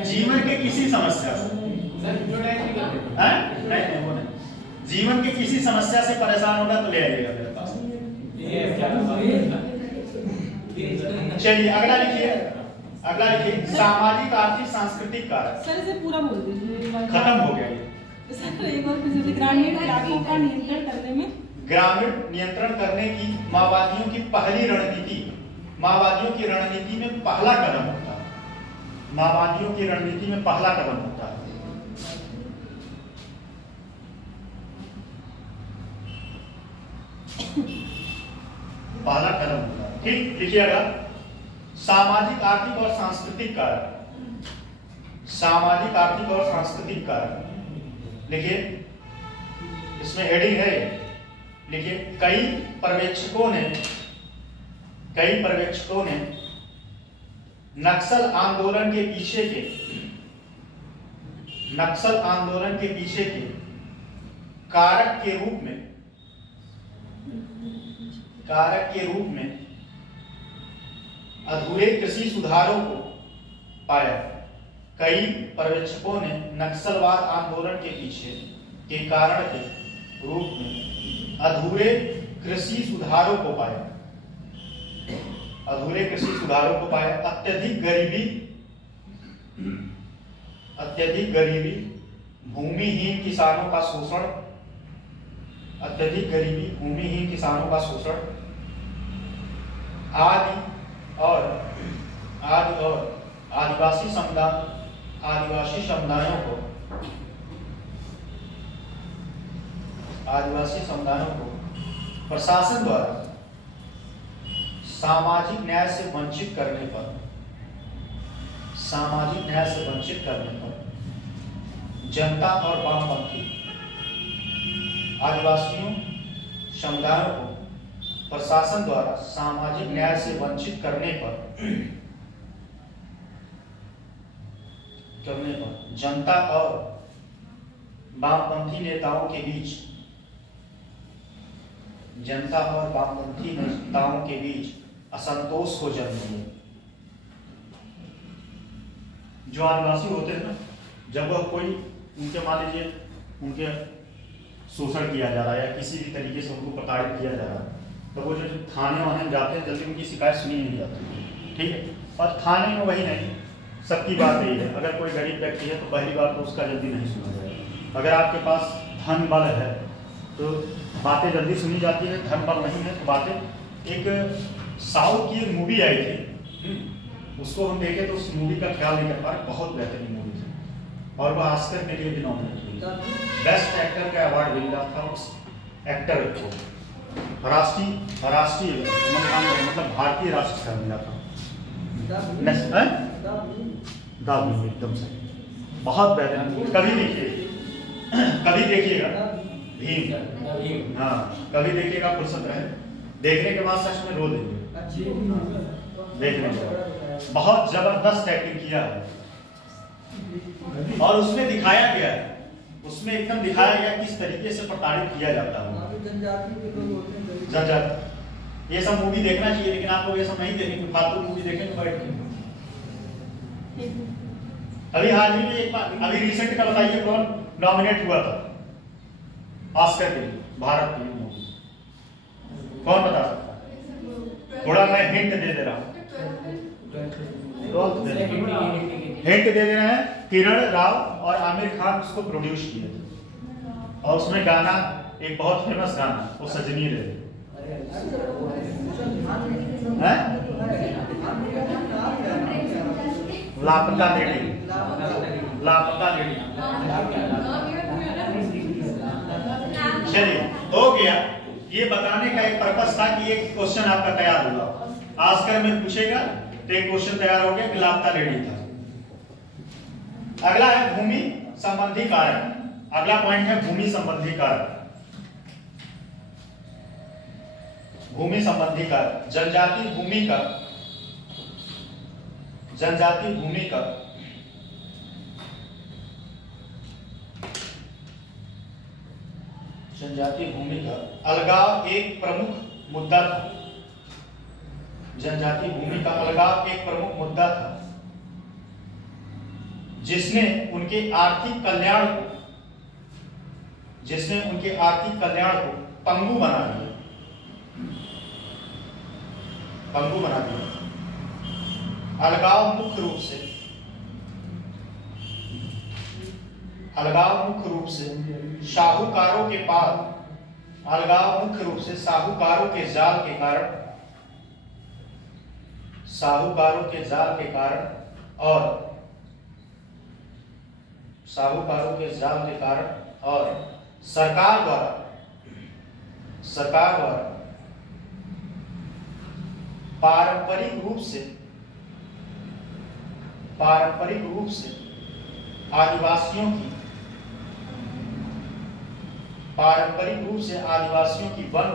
जीवन के किसी समस्या से, नहीं वो नहीं, जीवन के किसी समस्या से परेशान होगा तो ले आइएगा मेरे पास। चलिए अगला लिखिए, सामाजिक आर्थिक सांस्कृतिक कारक। सर इसे पूरा बोल दीजिए, खत्म हो गया ये। सर एक और ग्रामीण इलाकों का नियंत्रण करने में, ग्रामीण नियंत्रण करने की माओवादियों की पहली रणनीति, माओवादियों की रणनीति में पहला कदम होता है, माओवादियों की रणनीति में पहला कदम होता है। पहला कदम होता है, ठीक लिखिएगा। सामाजिक आर्थिक और सांस्कृतिक कारक, सामाजिक आर्थिक और सांस्कृतिक कारक लिखिए, इसमें हेडिंग है, लिखिए कई पर्यवेक्षकों ने नक्सल आंदोलन के पीछे के कारक के रूप में अधूरे कृषि सुधारों को पाया। कई पर्यवेक्षकों ने नक्सलवाद आंदोलन के पीछे के कारण के रूप में अधूरे कृषि सुधारों को पाया, अत्यधिक गरीबी, भूमिहीन किसानों का शोषण, आदि और आदिवासी समुदायों को प्रशासन द्वारा सामाजिक न्याय से वंचित करने पर जनता और वामपंथी आदिवासियों समुदायों को प्रशासन द्वारा सामाजिक न्याय से वंचित करने पर जनता और वामपंथी नेताओं के बीच असंतोष को जन्म दिया। जो आदिवासी होते हैं ना, जब कोई उनके मान लीजिए उनके शोषण किया जा रहा है या किसी भी तरीके से उनको प्रताड़ित किया जा रहा है, तो वो जो थाने वाने जाते हैं जल्दी उनकी शिकायत सुनी नहीं जाती, ठीक है। और थाने में वही नहीं, सबकी बात यही है, अगर कोई गरीब व्यक्ति है तो पहली बार तो उसका जल्दी नहीं सुना जाएगा। अगर आपके पास धन बल है तो बातें जल्दी सुनी जाती है, धन बल नहीं है तो बातें। एक साउथ की एक मूवी आई थी, उसको हम देखे तो उस मूवी का ख्याल नहीं कर पा रहे, बहुत बेहतरीन मूवी थी और वह ऑस्कर के लिए भी नॉमिनेट हुई, बेस्ट एक्टर का अवार्ड मिला था उस एक्टर को, राष्ट्रीय मतलब भारतीय राष्ट्र का मिला था। एकदम सही, बहुत बेहतरीन, कभी देखिएगा भीम, हाँ कभी देखिएगा, फुर्सत रहे, देखने के बाद सच में रो देंगे, देखने के बाद बहुत जबरदस्त एक्टिंग किया है। और उसमें दिखाया गया है, उसमें एकदम दिखाया गया किस तरीके से प्रताड़ित किया जाता है जनजाति। ये सब मूवी देखना चाहिए, लेकिन आप लोग ये सब नहीं देखेंगे, फालतू मूवी देखेंगे बैठ के। अभी हाल ही में एक बार, अभी रिसेंट का बताइए कौन नॉमिनेट हुआ था ऑस्कर के लिए, भारत के लिए मूवी, कौन बता सकता है? थोड़ा मैं हिंट दे दे रहा हूँ, हिंट दे रहे हैं। किरण राव और आमिर खान उसको प्रोड्यूस किए थे और उसमें गाना एक बहुत फेमस गाना, वो सजनी रे, लापता लेडी, चलिए हो गया। ये बताने का एक पर्पस था कि एक क्वेश्चन आपका तैयार हुआ, ऑस्कर में पूछेगा तो एक क्वेश्चन तैयार हो गया कि लापता लेडी था। अगला है भूमि संबंधी कारक, अगला पॉइंट है भूमि संबंधी कारक। भूमि संबंधी कारक, जनजाति भूमि का जनजातीय भूमि का अलगाव एक प्रमुख मुद्दा था। जनजातीय भूमि का अलगाव एक प्रमुख मुद्दा था जिसने उनके आर्थिक कल्याण को पंगु बना दिया। अलगाव मुख्य रूप से साहूकारों के जाल के कारण और सरकार द्वारा पारंपरिक रूप से आदिवासियों की वन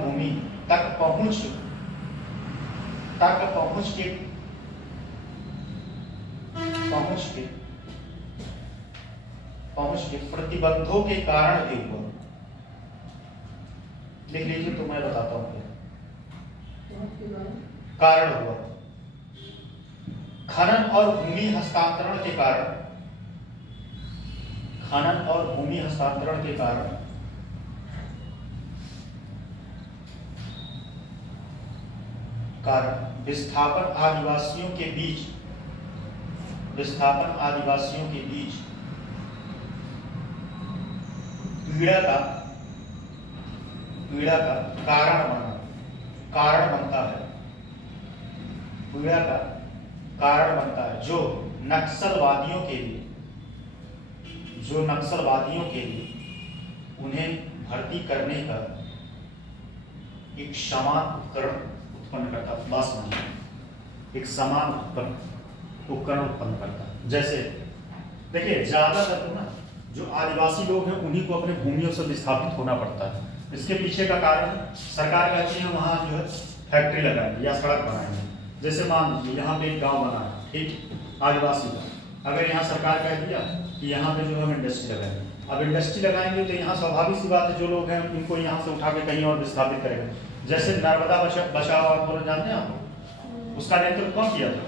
भूमि तक पहुंच के प्रतिबंधों के कारण भी हुआ। लिख लीजिए तो मैं बताता हूं कारण हुआ। खनन और भूमि हस्तांतरण के कारण विस्थापन आदिवासियों के बीच पीड़ा का कारण बनता है जो नक्सलवादियों के लिए उन्हें भर्ती करने का एक समान उपकरण उत्पन्न करता। जैसे देखिए ज्यादातर तो ना जो आदिवासी लोग हैं उन्हीं को अपने भूमियों से विस्थापित होना पड़ता है। इसके पीछे का कारण सरकार कहती है वहां जो है फैक्ट्री लगाएंगे या सड़क बनाएंगे। जैसे मान लीजिए यहाँ पे एक गांव बना है, ठीक, आदिवासी का, अगर यहाँ सरकार कह दिया कि यहाँ पे जो है हम इंडस्ट्री लगाएंगे, अब इंडस्ट्री लगाएंगे तो यहाँ स्वाभाविक सी बात है जो लोग हैं उनको यहाँ से उठा के कहीं और विस्थापित करेंगे। जैसे नर्मदा बचाओ आंदोलन जानते हैं आप, उसका नेतृत्व कौन किया था?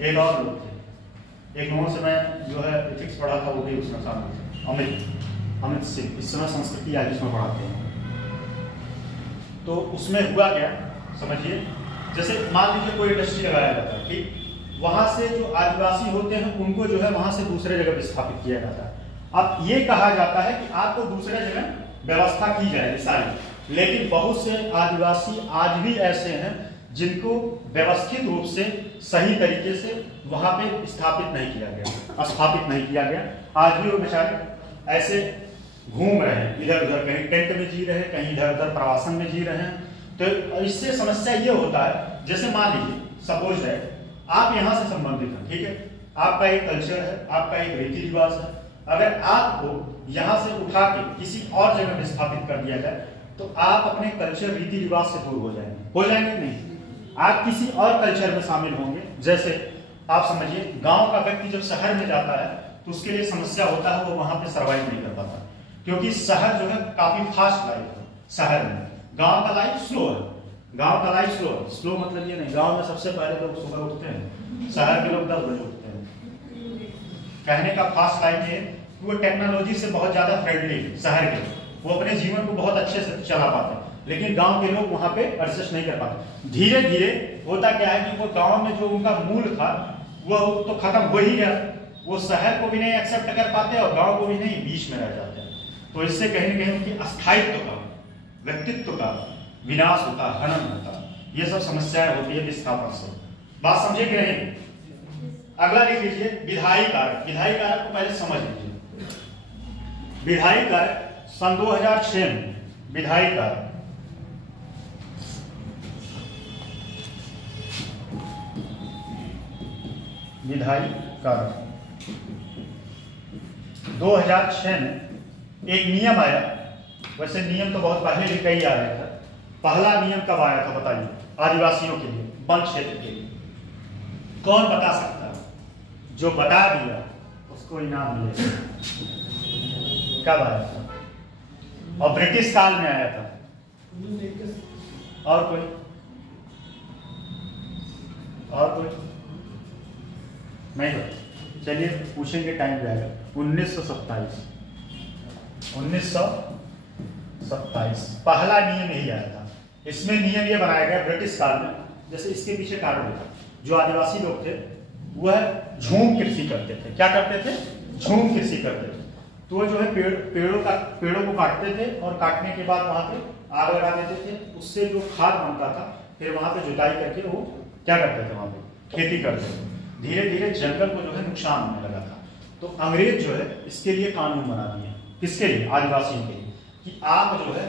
एक और लोग थे, एक लोगों से मैं जो है एथिक्स पढ़ा था, वो भी उसमें शामिल थे, अमित सिंह। इस समय संस्कृति आज इसमें पढ़ाते हैं। तो उसमें हुआ क्या समझिए, जैसे मान लीजिए कोई इंडस्ट्री लगाया जाता है, ठीक, वहां से जो आदिवासी होते हैं उनको जो है वहां से दूसरे जगह विस्थापित किया जाता है। अब ये कहा जाता है कि आपको दूसरे जगह व्यवस्था की जाएगी सारी, लेकिन बहुत से आदिवासी आज भी ऐसे हैं जिनको व्यवस्थित रूप से सही तरीके से वहां पे स्थापित नहीं किया गया। आज भी वो बेचारे ऐसे घूम रहे हैं इधर उधर, कहीं टेंट में जी रहे हैं, कहीं इधर उधर प्रवासन में जी रहे हैं। तो इससे समस्या ये होता है, जैसे मान लीजिए सपोज है आप यहाँ से संबंधित हैं, ठीक है, आपका एक कल्चर है, आपका एक रीति रिवाज है, अगर आपको यहाँ से उठा के किसी और जगह विस्थापित कर दिया जाए तो आप अपने कल्चर रीति रिवाज से दूर हो जाएंगे नहीं, आप किसी और कल्चर में शामिल होंगे। जैसे आप समझिए गांव का व्यक्ति जब शहर में जाता है तो उसके लिए समस्या होता है, वो वहां पे सर्वाइव नहीं कर पाता, क्योंकि शहर जो है काफी फास्ट लाइफ है शहर में, गांव का लाइफ स्लो है। स्लो मतलब ये नहीं, गांव में सबसे पहले लोग सुबह उठते हैं, शहर के लोग 10 बजे उठते हैं। कहने का फास्ट लाइफ है, वो टेक्नोलॉजी से बहुत ज्यादा फ्रेंडली है शहर के, वो अपने जीवन को बहुत अच्छे से चला पाते हैं, लेकिन गांव के लोग वहां पे एडजस्ट नहीं कर पाते। धीरे धीरे होता क्या है कि वो गांव में जो उनका मूल था वो तो खत्म हो ही गया, वो शहर को भी नहीं एक्सेप्ट कर पाते और गांव को भी नहीं, बीच में रह जाते हैं। तो इससे कहीं न कहीं उनकी अस्थायित्व का, व्यक्तित्व का विनाश होता, हनन होता, ये सब समस्याएं होती है विस्थापन से। बात समझे कि नहीं? अगला लिख लीजिए विधायी कारक। विधायी कारक को पहले समझ लीजिए। विधायी कारक सन 2006 में विधायी कारक विधायी कारक 2006 में एक नियम आया। वैसे नियम तो बहुत पहले भी कई आ रहे थे। पहला नियम कब आया था बताइए? आदिवासियों के लिए, वन क्षेत्र के लिए। कौन बता सकता है? जो बता दिया उसको इनाम मिलेगा। कब आया था? और ब्रिटिश काल में आया था। और कोई नहीं बता? चलिए पूछेंगे, टाइम जाएगा। 1927 पहला नियम यही आया था। इसमें नियम ये बनाया गया ब्रिटिश काल में, जैसे इसके पीछे कारण था, जो आदिवासी लोग थे वह झूम कृषि करते थे। क्या करते थे? झूम कृषि करते थे। तो वो जो है पेड़ों को काटते थे और काटने के बाद वहां पे आग लगा देते थे। उससे जो खाद बनता था फिर वहां पे जुताई करके वो क्या करते थे? वहां पे खेती करते थे। धीरे धीरे जंगल को जो है नुकसान होने लगा था। तो अंग्रेज जो है इसके लिए कानून बना दिए। किसके लिए? आदिवासियों के लिए, कि आप जो है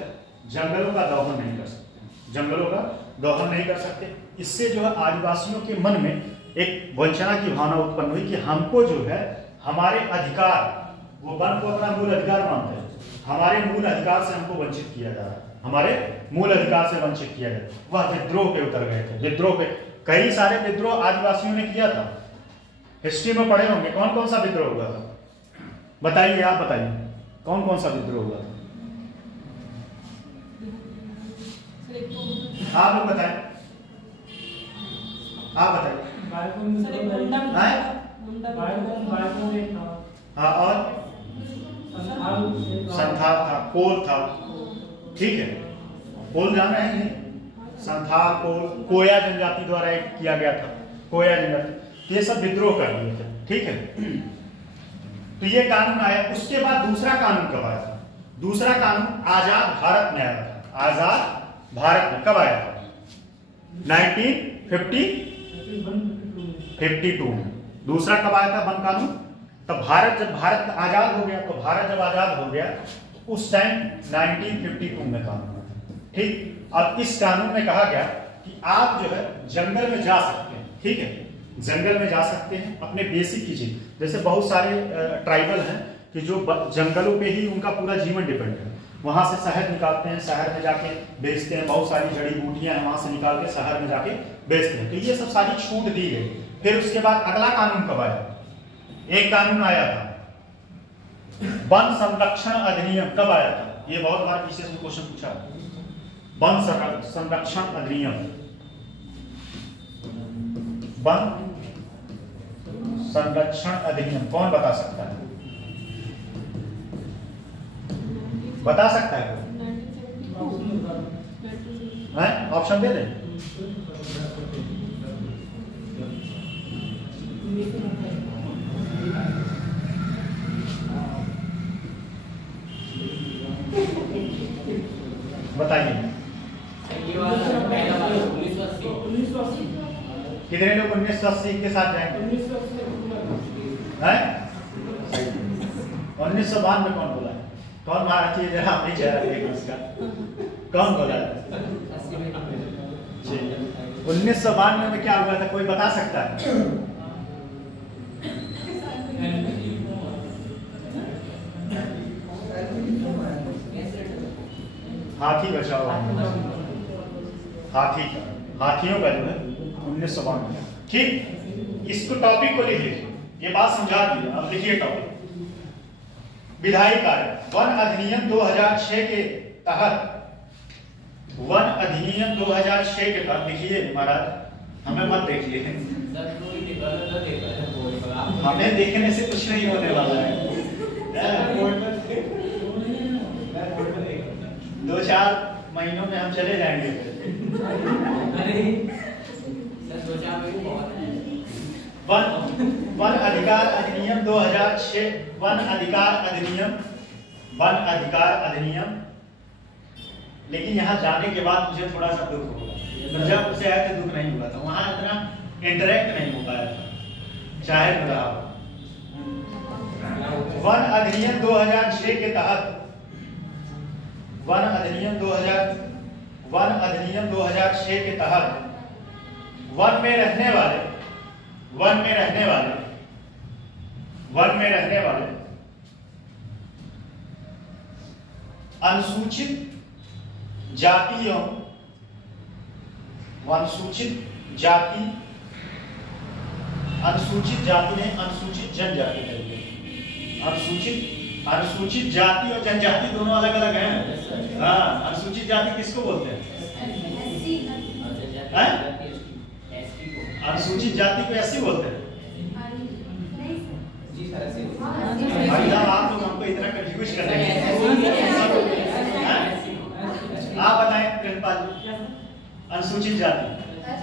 जंगलों का दोहन नहीं कर सकते, जंगलों का दोहन नहीं कर सकते। इससे जो है आदिवासियों के मन में एक वंचना की भावना उत्पन्न हुई कि हमको जो है हमारे अधिकार, वो वन को अपना मूल अधिकार मानते हैं, हमारे मूल अधिकार से हमको वंचित किया जा रहा है, हमारे मूल अधिकार से वंचित किया जा रहा है। वह विद्रोह पे उतर गए थे। विद्रोह पे कई सारे विद्रोह आदिवासियों ने किया था। हिस्ट्री में पढ़े होंगे। कौन कौन सा विद्रोह हुआ था? बताइए, आप बताइए कौन कौन सा विद्रोह हुआ था? आप लोग बताएं, आप बताइए। हाँ, और संथाल था, कोल था। ठीक है, कोल जाना है नहीं? संथाल, कोल, कोया जनजाति द्वारा एक किया गया था। कोया जनजाति, ये सब विद्रोह कर दिए थे। ठीक है, तो ये कानून आया। उसके बाद दूसरा कानून कब आया था? दूसरा कानून आजाद भारत में आया था। आजाद भारत में कब आया था? 1952 में। दूसरा कब आया था वन कानून? तब जब भारत आजाद हो गया, तो भारत जब आजाद हो गया तो उस टाइम 1952 में कानून आया। ठीक, अब इस कानून में कहा गया कि आप जो है जंगल में जा सकते हैं। ठीक है, जंगल में जा सकते हैं अपने बेसिक की चीज। जैसे बहुत सारे ट्राइबल हैं कि जो जंगलों पे ही उनका पूरा जीवन डिपेंड है। वहां से शहद निकालते हैं, शहर में जाके बेचते हैं। बहुत सारी जड़ी बूटियां हैं, वहां से निकाल के शहर में जाके बेचते हैं। तो ये सब सारी छूट दी गई। फिर उसके बाद अगला कानून कब आया? एक कानून आया था वन संरक्षण अधिनियम। कब आया था? ये बहुत बार पीसीएस में क्वेश्चन पूछा। वन संरक्षण अधिनियम, वन संरक्षण अधिनियम कौन बता सकता है? बता सकता है? ऑप्शन दे दें। बताइए कितने लोग 1980 के साथ जाएंगे? 1992 में कौन बोला है? कौन मारा चाहिए? जरा अपनी चेहरा देखो इसका। कौन बोला है? 1992 में क्या हुआ था? कोई बता सकता है? हाथी बचाओ, हाथियों का जो है 1992। ठीक, इसको टॉपिक को लिखिए। ये बात समझा दी। अब लिखिए टॉपिक। विधायी कार्य वन अधिनियम 2006 के तहत, वन अधिनियम 2006 के तहत लिखिए। महाराज हमें मत देखिए, हमें देखने से कुछ नहीं होने वाला है। 2-4 महीनों में हम चले जाएंगे। वन अधिकार अधिनियम 2006, वन अधिकार अधिनियम। लेकिन यहाँ जाने के बाद मुझे थोड़ा सा दुख हुआ। जब उसे आया तो दुख नहीं हुआ था, वहां इतना इंटरेक्ट नहीं हो पाया था, चाहे रहा। वन अधिनियम 2006 के तहत, वन अधिनियम 2006 के तहत वन में रहने वाले अनुसूचित जातियों, अनुसूचित जाति अनुसूचित जाति ने अनुसूचित जनजाति कर दिया। अनुसूचित जाति और जनजाति दोनों अलग अलग हैं। हाँ, अनुसूचित जाति किसको बोलते हैं? अनुसूचित जाति को एससी बोलते हैं। भाई साहब आप लोग हमको इतना कंफ्यूज कर रहे हैं। आप बताएं प्रिंसिपल, अनुसूचित जाति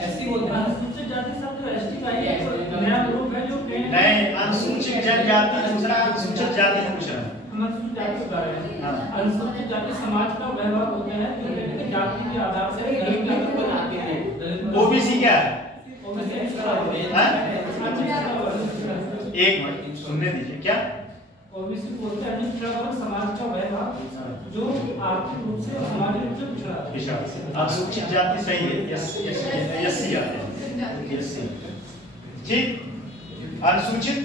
एसटी बोलते हैं। अनुसूचित जाति सब जो एसटी का ही है, नया ग्रुप है जो नहीं, अनुसूचित जनजाति दूसरा, अनुसूचित जाति पूछ रहे हैं। अनुसूचित जाति बता रहे हैं। अनुसूचित जाति समाज का वह वर्ग होते हैं जो जाति के आधार से बनाते हैं। ओबीसी क्या है? ओबीसी एक मिनट सुनने दीजिए, क्या ओबीसी बोलते हैं पिछड़ा वर्ग समाज का वह भाग जो आर्थिक रूप से सामाजिक रूप से पिछड़ा है। अनुसूचित जाति सही है, एससी आते हैं। ठीक, अनुसूचित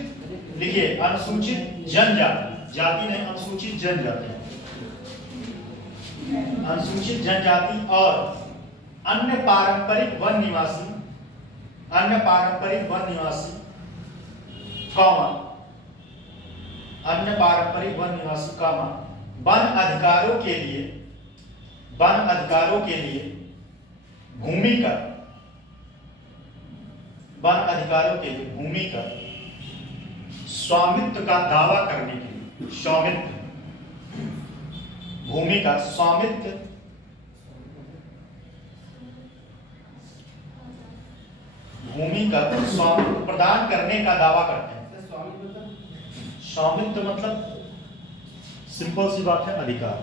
लिखिए, अनुसूचित जनजाति, जाति नहीं अनुसूचित जनजाति। अनुसूचित जनजाति और अन्य पारंपरिक वन निवासी, कॉमन अन्य पारंपरिक वन निवासी कामा वन अधिकारों के लिए भूमि का स्वामित्व का दावा करने के लिए, भूमि का स्वामित्व प्रदान करने का दावा करते हैं। स्वामित्व मतलब सिंपल सी बात है, अधिकार।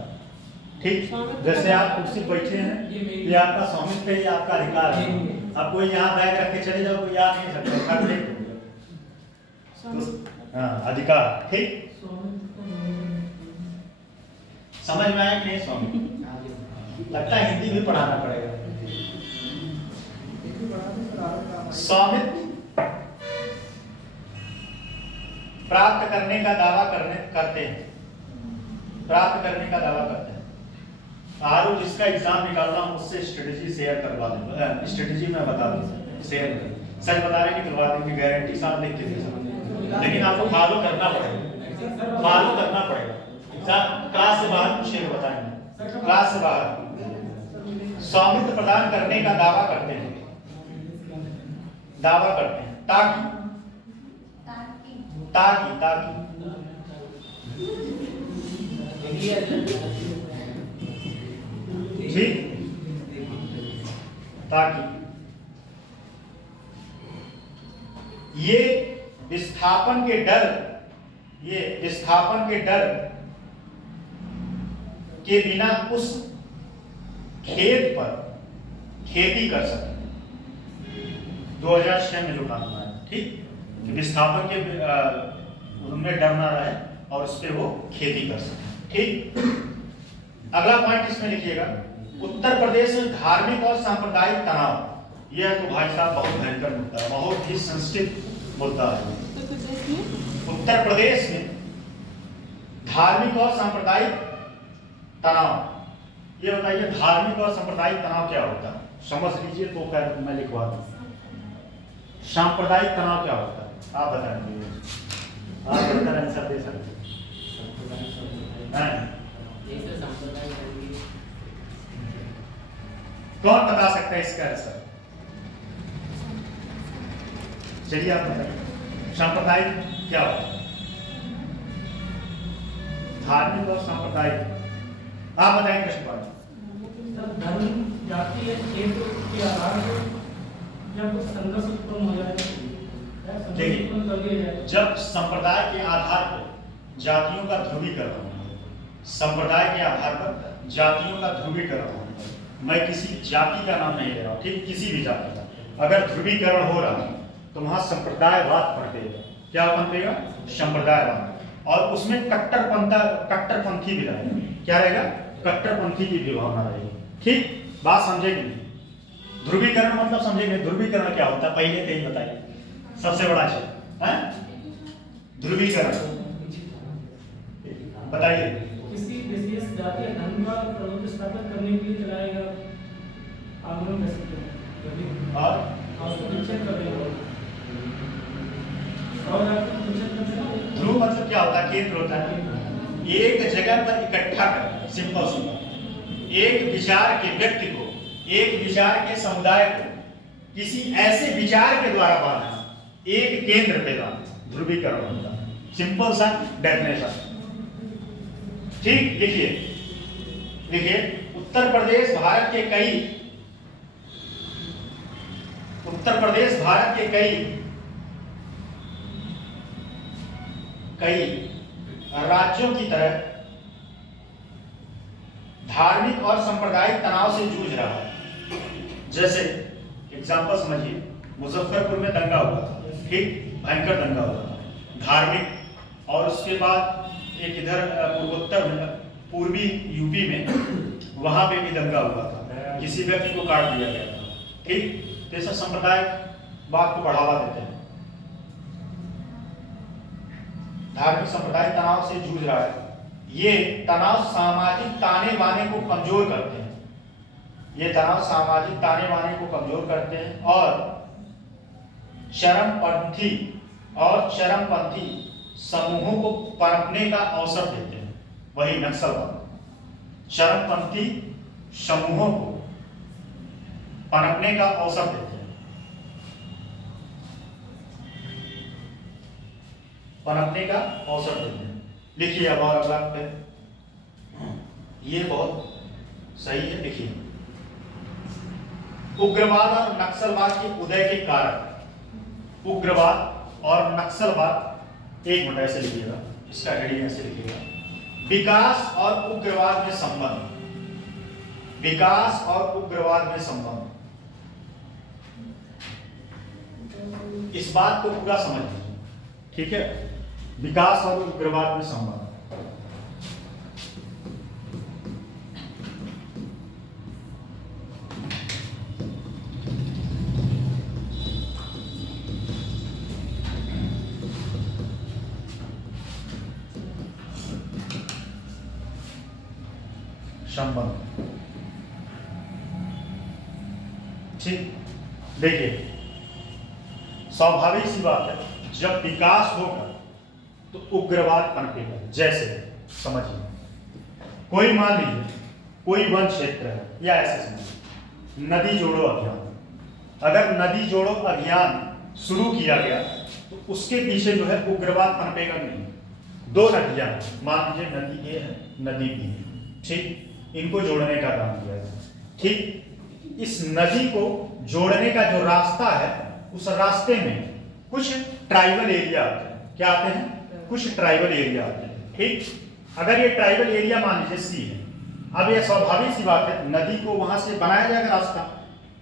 ठीक, जैसे आप कुर्सी बैठे हैं, ये आपका स्वामित्व है, ये आपका अधिकार है। आप कोई यहाँ बैग रख के चले जाओ, कोई आ नहीं सकता। हाँ, अधिकार। ठीक, समझ में आया कि नहीं? स्वामित्व लगता है हिंदी भी पढ़ाना पड़ेगा। स्वामित्व प्राप्त करने का दावा करते हैं। आरो जिसका एग्जाम निकालना हूं उससे स्ट्रेटेजी शेयर करवा दूंगा, स्ट्रेटेजी मैं बता दूंगा, शेयर सच बता रहे कि करवा देंगे, गारंटी साथ लिख के दे सकते, लेकिन आपको फॉलो करना पड़ेगा। एग्जाम क्लास से बाहर पूछेगा, बताएंगे क्लास से बाहर। स्वामित्व प्रदान करने का दावा करते हैं ताकि ये विस्थापन के डर के बिना उस खेत पर खेती कर सके। 2006 में जो कानून आया, ठीक, विस्थापन के उनमें डर ना रहे और उस पर वो खेती कर सके। ठीक, अगला पॉइंट इसमें लिखिएगा, उत्तर प्रदेश में धार्मिक और सांप्रदायिक तनाव। यह तो भाई साहब बहुत भयंकर मुद्दा है, बहुत ही सेंसिटिव मुद्दा है। उत्तर प्रदेश में धार्मिक और सांप्रदायिक तनाव, ये बताइए धार्मिक और सांप्रदायिक तनाव क्या होता है? समझ लीजिए तो खैर मैं लिखवा दूं। सांप्रदायिक तनाव क्या होता है आप बताएंगे, आप बेहतर आंसर दे सकते हैं। कौन बता सकता है इसका आंसर? चलिए आप बताइए, सांप्रदायिक क्या होता है? धार्मिक और सांप्रदायिक, आप बताएंगे कृष्णपाल। धर्म, जाति या क्षेत्र के आधार पर जब संघर्ष उत्पन्न हो जाए, देखिए जब संप्रदाय के आधार पर जातियों का ध्रुवीकरण हो, मैं किसी जाति का नाम नहीं ले रहा हूँ, ठीक, किसी भी जाति का अगर ध्रुवीकरण हो रहा है तो वहां संप्रदायवाद पनपेगा। क्या पनपेगा? संप्रदायवाद। और उसमें कट्टरपंथी भी रहेगा। क्या रहेगा? कट्टरपंथी की भी भावना रहेगी। ठीक, बात समझेंगे? ध्रुवीकरण मतलब समझेंगे? ध्रुवीकरण क्या होता है पहले से ही बताइए, सबसे बड़ा चीज है ध्रुवीकरण, बताइए। किसी विशेष जाति या धर्म का प्रभुत्व स्थापित करने के लिए चलाया गया आंदोलन कर सकते हैं और उसको विच्छेद कर देगा। केंद्र होता है एक जगह पर इकट्ठा कर, सिंपल सी बात। एक विचार के व्यक्ति को, एक विचार के समुदाय को किसी ऐसे विचार के द्वारा बांधना, एक केंद्र पे बांधना, ध्रुवीकरण होता है। सिंपल सा डेफिनेशन। ठीक, लिखिए उत्तर प्रदेश भारत के कई राज्यों की तरह धार्मिक और सांप्रदायिक तनाव से जूझ रहा है। जैसे एग्जांपल समझिए, मुजफ्फरपुर में दंगा हुआ था, ठीक, भयंकर दंगा हुआ था, धार्मिक, और उसके बाद एक इधर पूर्वोत्तर में, पूर्वी यूपी में, वहां पे भी दंगा हुआ था, किसी व्यक्ति को काट दिया गया था, ठीक। तो ऐसा संप्रदाय बात को बढ़ावा देते हैं। धार्मिक सांप्रदायिक तनाव से जूझ रहा है। ये तनाव सामाजिक ताने बाने को कमजोर करते हैं, ये तनाव सामाजिक ताने बाने को कमजोर करते हैं और चरमपंथी समूहों को पनपने का अवसर देते हैं। वही नक्सलवाद, चरमपंथी समूहों को पनपने का अवसर देते हैं। लिखिए अब और अगला पे, ये बहुत सही है। लिखिए उग्रवाद और नक्सलवाद के उदय के कारक। उग्रवाद और नक्सलवाद, एक मिनट ऐसे लिखिएगा, इसका हेडिंग ऐसे लिखिएगा, विकास और उग्रवाद में संबंध। विकास और उग्रवाद में संबंध, इस बात को पूरा समझ लीजिए, ठीक है। विकास और उग्रवाद में संबंध। ठीक, देखिए स्वाभाविक सी बात है, जब विकास होगा तो उग्रवाद पनपेगा। जैसे समझिए, कोई मान लीजिए कोई वन क्षेत्र है, या ऐसे समझिए नदी जोड़ो अभियान। अगर नदी जोड़ो अभियान शुरू किया गया तो उसके पीछे जो है उग्रवाद पनपेगा नहीं। दो नदियां, मान लीजिए नदी ए है, नदी बी है, ठीक, इनको जोड़ने का काम किया गया, ठीक। इस नदी को जोड़ने का जो रास्ता है, उस रास्ते में कुछ ट्राइबल एरिया आते हैं। क्या आते हैं? कुछ ट्राइबल एरिया आते हैं, ठीक। अगर ये ट्राइबल एरिया मान लीजिए सी है, अब ये स्वाभाविक सी बात है, नदी को वहां से बनाया जाएगा रास्ता,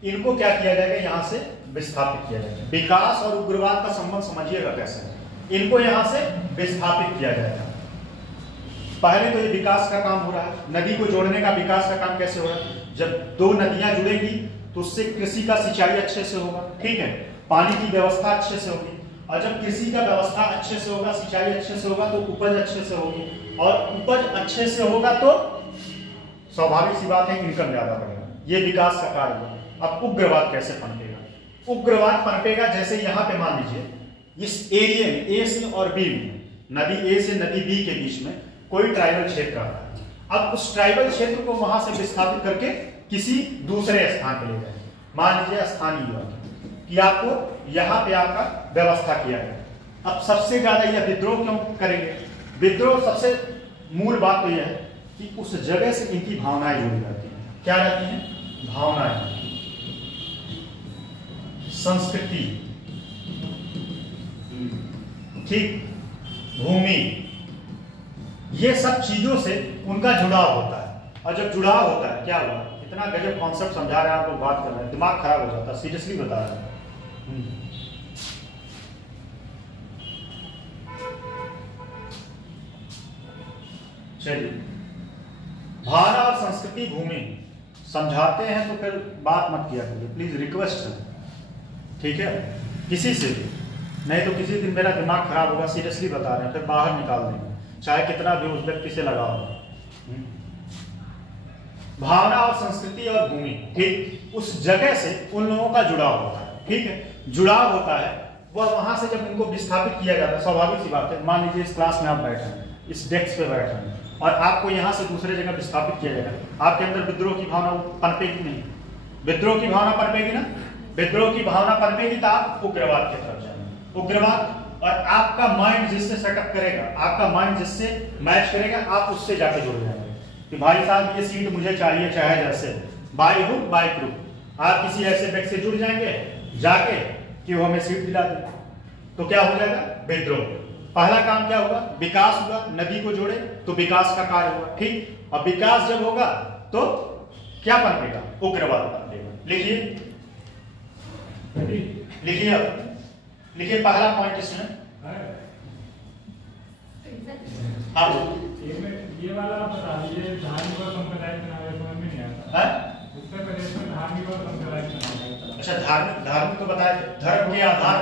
इनको क्या किया जाएगा, यहाँ से विस्थापित किया जाएगा। विकास और उग्रवाद का संबंध समझिएगा कैसे है। इनको यहाँ से विस्थापित किया जाएगा। पहले तो ये विकास का काम हो रहा है, नदी को जोड़ने का विकास का काम कैसे हो रहा है, जब दो नदियां जुड़ेगी तो उससे कृषि का सिंचाई अच्छे से होगा, ठीक है, पानी की व्यवस्था अच्छे से होगी, और जब कृषि का व्यवस्था अच्छे से होगा, सिंचाई अच्छे से होगा, तो उपज अच्छे से होगी, और उपज अच्छे से होगा तो स्वाभाविक सी बात है इनकम ज्यादा बढ़ेगा। ये विकास का कार्य है। अब उग्रवाद कैसे पनपेगा? उग्रवाद पनपेगा जैसे यहाँ पे मान लीजिए इस एरिया में ए से और बी में, नदी ए से नदी बी के बीच में कोई ट्राइबल क्षेत्र आता है। अब उस ट्राइबल क्षेत्र को वहां से विस्थापित करके किसी दूसरे स्थान पे ले जाए, मान लीजिए स्थानीय युवा कि आपको यहाँ पे आपका व्यवस्था किया गया। अब सबसे ज्यादा यह विद्रोह क्यों करेंगे? विद्रोह सबसे मूल बात तो यह है कि उस जगह से इनकी भावनाएं जुड़ी रहती हैं। क्या रहती हैं? भावनाएं, संस्कृति, ठीक, भूमि, ये सब चीजों से उनका जुड़ाव होता है। और जब जुड़ाव होता है, क्या हुआ, इतना गजब कॉन्सेप्ट समझा रहे हैं, आप लोग बात कर रहे हैं, दिमाग खराब हो जाता है, सीरियसली बता रहे हैं। चलिए, भावना और संस्कृति, भूमि समझाते हैं तो फिर बात मत किया करिए, प्लीज, रिक्वेस्ट है, ठीक है, किसी से भी नहीं तो किसी दिन मेरा दिमाग खराब होगा, सीरियसली बता रहे हैं, फिर बाहर निकाल देंगे, चाहे कितना भी उस व्यक्ति से लगा हो। भावना और संस्कृति और भूमि, ठीक, उस जगह से उन लोगों का जुड़ाव होता है, ठीक है, जुड़ाव होता है। वह वहां से जब इनको विस्थापित किया जाता है, स्वाभाविक सी बात है, मान लीजिए इस क्लास में आप बैठे हैं, इस डेस्क पे बैठ रहे हैं और आपको यहाँ से दूसरे जगह विस्थापित किया जाएगा, आपके अंदर विद्रोह की भावना पनपेगी नहीं? विद्रोह की भावना पनपेगी ना? विद्रोह की भावना पनपेगी तो आप उग्रवाद की तरफ जाएंगे। उग्रवाद, और आपका माइंड जिससे सेटअप करेगा, आपका माइंड जिससे मैच करेगा, आप उससे जाके जुड़ जाएंगे कि भाई साहब ये सीट मुझे चाहिए, चाहे जैसे बाय हुक बाय क्रूक। आप किसी ऐसे व्यक्ति से जुड़ जाएंगे जाके कि वो हमें सीट दिला दे, तो क्या हो जाएगा? विद्रोह। पहला काम क्या होगा? विकास होगा, नदी को जोड़े तो विकास का कार्य होगा, ठीक। और विकास जब होगा तो क्या पनपेगा? उग्रवाद पनपेगा। लिखिए लिखिए, अब लिखिए पहला पॉइंट इसमें। हाँ ये वाला बता दीजिए, धार्मिक और सांप्रदायिक चुनाव समझ में नहीं आता। उत्तर प्रदेश में धार्मिक और सांप्रदायिक चुनाव। अच्छा, धार्मिक तो बताया, धर्म के आधार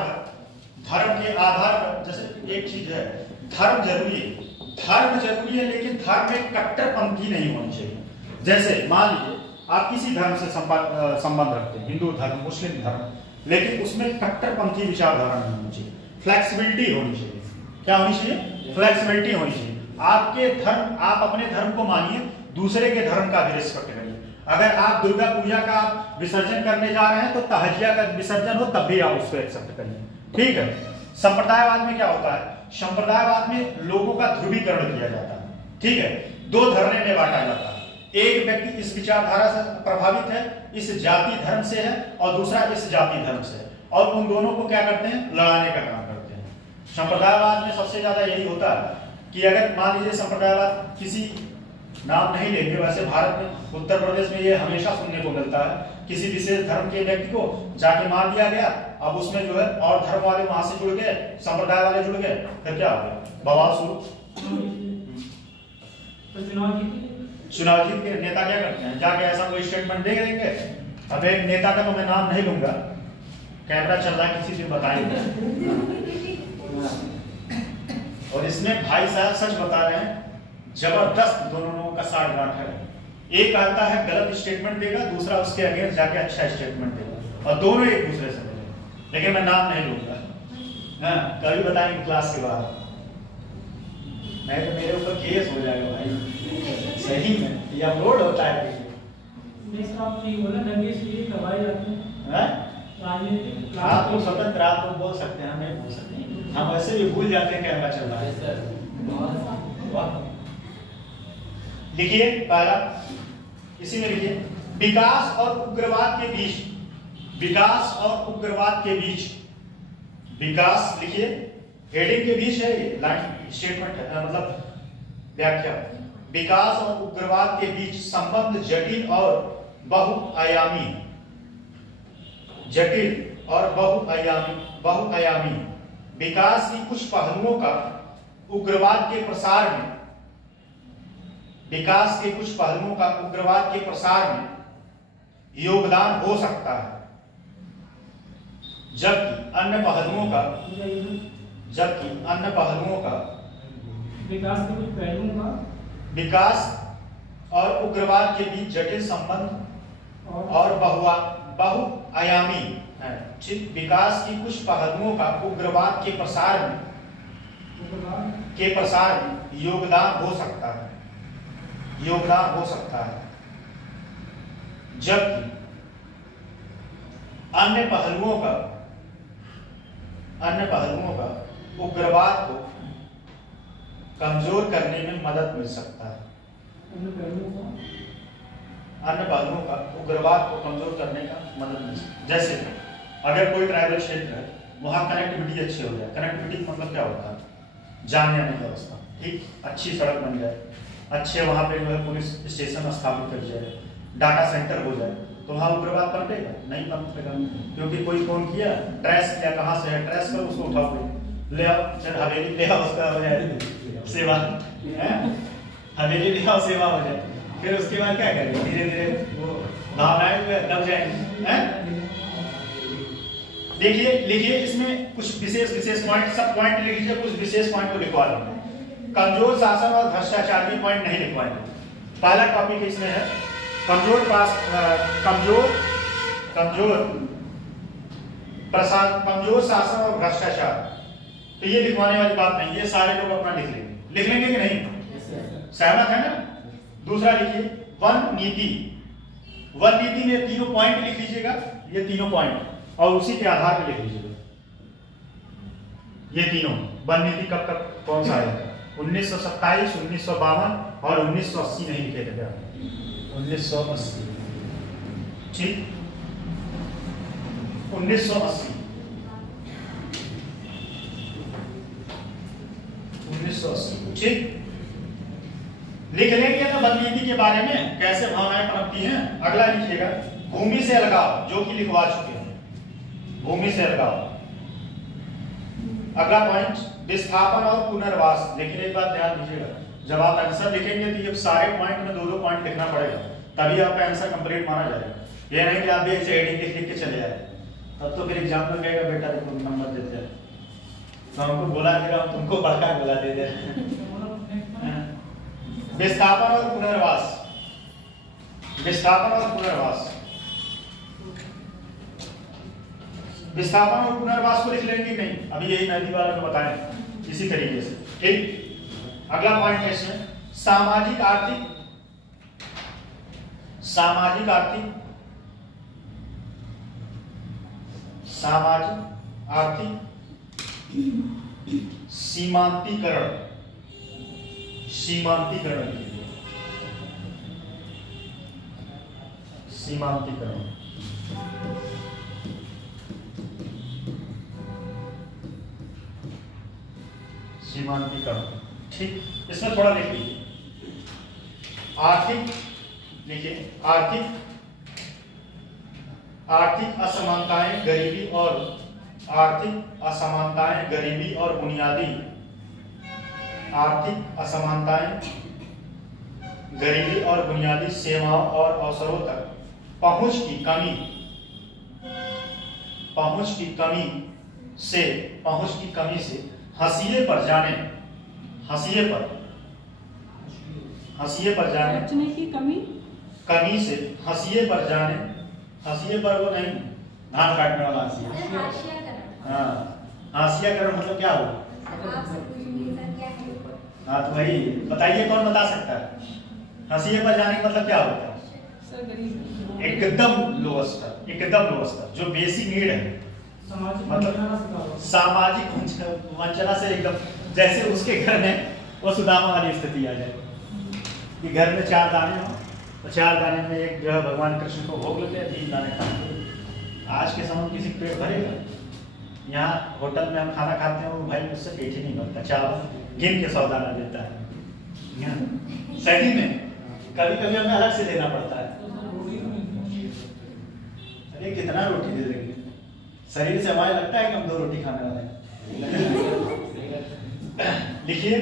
पर जैसे एक चीज है, धर्म जरूरी है, लेकिन धर्म में कट्टरपंथी नहीं होनी चाहिए। जैसे मान लीजिए आप किसी धर्म से संबंध रखते हैं, हिंदू धर्म, मुस्लिम धर्म, लेकिन उसमें कट्टरपंथी विचारधारा नहीं होनी चाहिए, फ्लेक्सिबिलिटी होनी चाहिए। क्या होनी चाहिए? फ्लेक्सिबिलिटी होनी चाहिए। आपके धर्म, आप अपने धर्म को मानिए, दूसरे के धर्म का भी रिस्पेक्ट करिए। अगर आप दुर्गा पूजा का विसर्जन करने जा रहे हैं तो तहजिया का विसर्जन हो तब भी आप उसको एक्सेप्ट करिए, ठीक है। संप्रदायवाद में क्या होता है? संप्रदायवाद में लोगों का ध्रुवीकरण किया जाता है, ठीक है। दो धरने में बांटा जाता है, एक व्यक्ति इस विचारधारा से प्रभावित है, इस जाति धर्म से है, और दूसरा इस जाति धर्म से है, और उन दोनों को क्या करते हैं? लड़ाने का काम करते हैं। संप्रदायवाद में सबसे ज्यादा यही होता है कि अगर मान लीजिए संप्रदायवाद, किसी नाम नहीं लेंगे, वैसे भारत में उत्तर प्रदेश में ये हमेशा सुनने को मिलता है, किसी विशेष धर्म के व्यक्ति को जाके मार दिया गया, अब उसमें जो है और धर्म वाले वहां से जुड़ गए, संप्रदाय वाले जुड़ गए, फिर क्या हो गया? बवाल शुरू। चुनाव जीत के नेता क्या करते हैं? जाके ऐसा कोई स्टेटमेंट दे देंगे। अब एक नेता का तो मैं नाम नहीं लूंगा, कैमरा चल रहा है, किसी दिन बताएंगे। और इसमें भाई साहब सच बता रहे हैं, जबरदस्त दोनों लोगों का साठगांठ है। एक आता है गलत स्टेटमेंट देगा, दूसरा उसके अगेंस्ट जाके अच्छा स्टेटमेंट देगा, और दोनों एक दूसरे से मिलेंगे। लेकिन मैं नाम नहीं लूंगा, हाँ, कभी बताएंगे क्लास के बाद, नहीं तो मेरे ऊपर केस हो जाएगा भाई। सही में ये अपलोड होता है। आप तो स्वतंत्र, आप तो बोल सकते हैं, हम नहीं बोल सकते, हम वैसे भी भूल जाते हैं कैमरा चल रहा है। लिखिए पहला, इसी में लिखिए, विकास और उग्रवाद के बीच, विकास और उग्रवाद के बीच, विकास लिखिए, हेडिंग के बीच है, ये लाइन स्टेटमेंट है, मतलब व्याख्या। विकास और उग्रवाद के बीच संबंध जटिल और बहुआयामी, जटिल और बहुआयामी। विकास की कुछ पहलुओं का उग्रवाद के प्रसार में, विकास के कुछ पहलुओं का उग्रवाद के प्रसार में योगदान हो सकता है, जबकि अन्य पहलुओं का विकास के कुछ पहलुओं का, विकास और उग्रवाद के बीच जटिल संबंध और बहुआयामी है। विकास की कुछ पहलुओं का उग्रवाद के प्रसार में योगदान हो सकता है, जबकि अन्य पहलुओं का उग्रवाद को कमजोर करने में मदद मिल सकता है। अन्य पहलुओं का उग्रवाद को कमजोर करने का मदद मिल सकता है। जैसे अगर कोई ट्राइबल क्षेत्र है, वहां कनेक्टिविटी अच्छी हो जाए। कनेक्टिविटी मतलब क्या होता है? जाने आने की व्यवस्था, ठीक, अच्छी सड़क बन जाए, अच्छे वहां पे जो है पुलिस स्टेशन स्थापित कर जाए, डाटा सेंटर हो जाए, तो वहां उग्रवाद पनपेगा? नहीं पनपेगा, क्योंकि कोई फोन किया, ट्रेस किया, कहां से है, ट्रेस करो, उसको उठाओ, ले आओ, फिर हवेली ले आओ, उसका हो जाए सेवा, हवेली ले आओ, सेवा हो जाए, फिर उसके बाद क्या करेंगे? धीरे धीरे वो भावनाएं दब जाएंगे। देखिए लिखिए, इसमें कुछ विशेष पॉइंट, सब पॉइंट लिख लीजिए, कुछ विशेष पॉइंट को लिखवा लेंगे। कमजोर शासन और भ्रष्टाचार के पॉइंट नहीं लिखवाएंगे। पहला टॉपिक इसमें है कमजोर शासन और भ्रष्टाचार। तो ये लिखवाने वाली बात नहीं, ये सारे लोग अपना लिख लेंगे, लिख लेंगे कि नहीं? सहमत है ना? दूसरा लिखिए वन नीति। वन नीति में तीनों पॉइंट लिख लीजिएगा, ये तीनों पॉइंट, और उसी के आधार पर लिख लीजिएगा ये तीनों। वन नीति कब कब कौन सा आया था? 1927, 1952 और 1980 नहीं लिखे थे क्या? 1980, ठीक, 1980 ठीक। लिख लेंगे ना वन नीति के बारे में कैसे भावनाएं पनपती हैं। अगला लिखिएगा भूमि से अलगाव, जो कि लिखवा चुके हैं, भूमि से अलगाव। अगला पॉइंट विस्थापन और पुनर्वास। लेकिन एक बात ध्यान दीजिएगा, जब आप आंसर लिखेंगे तो ये सारे पॉइंट में दो पॉइंट लिखना पड़ेगा, तभी आपका आंसर कंप्लीट माना जाएगा। ये नहीं कि आप भी ऐसे हेडिंग लिख के चले जाए, तब तो फिर एग्जाम में कहेगा बेटा देखो नंबर देते हैं, तो हमको बोला देगा, तुमको बड़का बोला दे दे। विस्थापन और पुनर्वास, विस्थापन और पुनर्वास, विस्थापन और पुनर्वास को लिख लेंगे नहीं, अभी यही नदी वाला को बताएं इसी तरीके से, ठीक। अगला पॉइंट है इसमें सामाजिक आर्थिक, सामाजिक आर्थिक, सामाजिक आर्थिक सीमांतीकरण, सीमांतीकरण, सीमांतीकरण, सीमांतीकरण, ठीक। इसमें थोड़ा लिख लीजिए आर्थिक, लिखिए आर्थिक, आर्थिक असमानताएं, गरीबी और आर्थिक असमानताएं, गरीबी और बुनियादी, आर्थिक असमानताएं, गरीबी और बुनियादी सेवाओं और अवसरों तक पहुंच की कमी, पहुंच की कमी से, पहुंच की कमी से हाशिए पर जाने, हाशिए पर, हाशिए पर जाने, बचने की कमी, कमी से हाशिए पर जाने, हाशिए पर वो नहीं धान काटने वाला हाशिया, हाँ हाशियाकरण मतलब क्या हुआ? हाँ तो वही बताइए, कौन बता सकता है? हाशिए पर जाने का मतलब क्या होता है? एकदम लो स्तर, एकदम लो स्तर, जो बेसिक नीड है, मतलब सामाजिक वंचना से एकदम, जैसे उसके घर में वो सुदामा वाली स्थिति आ जाए कि घर में 4 दाने हो तो 4 दाने में एक जो है भगवान कृष्ण को भोग लेते हैं, 3 दाने खाते हैं। आज के समय किसी पेट भरेगा? यहाँ होटल में हम खाना खाते हैं, वो भाई मुझसे पेट ही नहीं भरता, चावल गिन के 100 दाना देता है। सही में कभी कभी हमें अलग से लेना पड़ता है। अरे कितना रोटी दे देंगे, शरीर से हमारे लगता है कि हम 2 रोटी खाने वाले हैं। लिखिए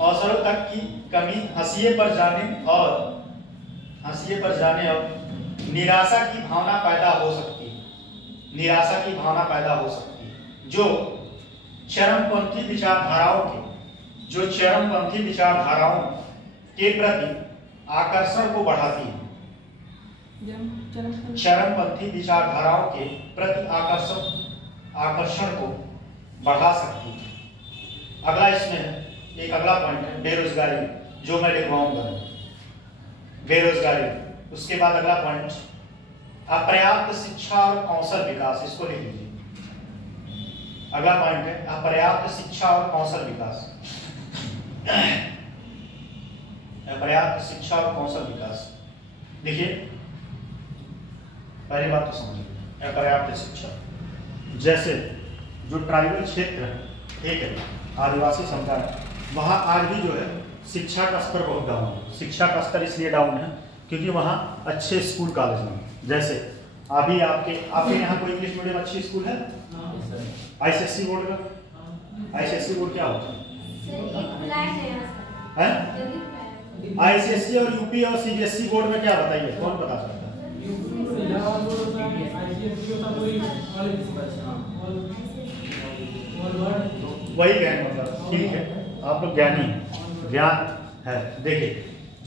अवसरों तक की कमी, हाशिए पर जाने और, हाशिए पर जाने और निराशा की भावना पैदा हो सकती है, निराशा की भावना पैदा हो सकती है, जो चरमपंथी विचारधाराओं के, जो चरमपंथी विचारधाराओं के प्रति आकर्षण को बढ़ाती है, चरमपंथी विचारधाराओं के प्रति आकर्षण को बढ़ा सकती है। अगला इसमें एक अगला पॉइंट है बेरोजगारी, जो मैं लिखवाऊंगा बेरोजगारी। उसके बाद अगला पॉइंट अपर्याप्त शिक्षा और कौशल विकास, इसको लिख लीजिए। अगला पॉइंट है अपर्याप्त शिक्षा और कौशल विकास, अपर्याप्त शिक्षा और कौशल विकास। देखिए पहली बात तो समझिए, अपर्याप्त शिक्षा, जैसे जो ट्राइबल क्षेत्र है, ठीक है, आदिवासी समुदाय, वहाँ आज भी जो है शिक्षा का स्तर बहुत डाउन है। शिक्षा का स्तर इसलिए डाउन है क्योंकि वहाँ अच्छे स्कूल कॉलेज नहीं, जैसे अभी आपके यहाँ कोई इंग्लिश मीडियम अच्छी स्कूल है? आईसीएससी बोर्ड का, आईसीएससी बोर्ड क्या होता है? आईसीएससी और यूपी और सीबीएसई बोर्ड में क्या बताइए, कौन बता सकता है? वही कहने मतलब, ठीक है, आप लोग ज्ञानी, ज्ञान है। देखिए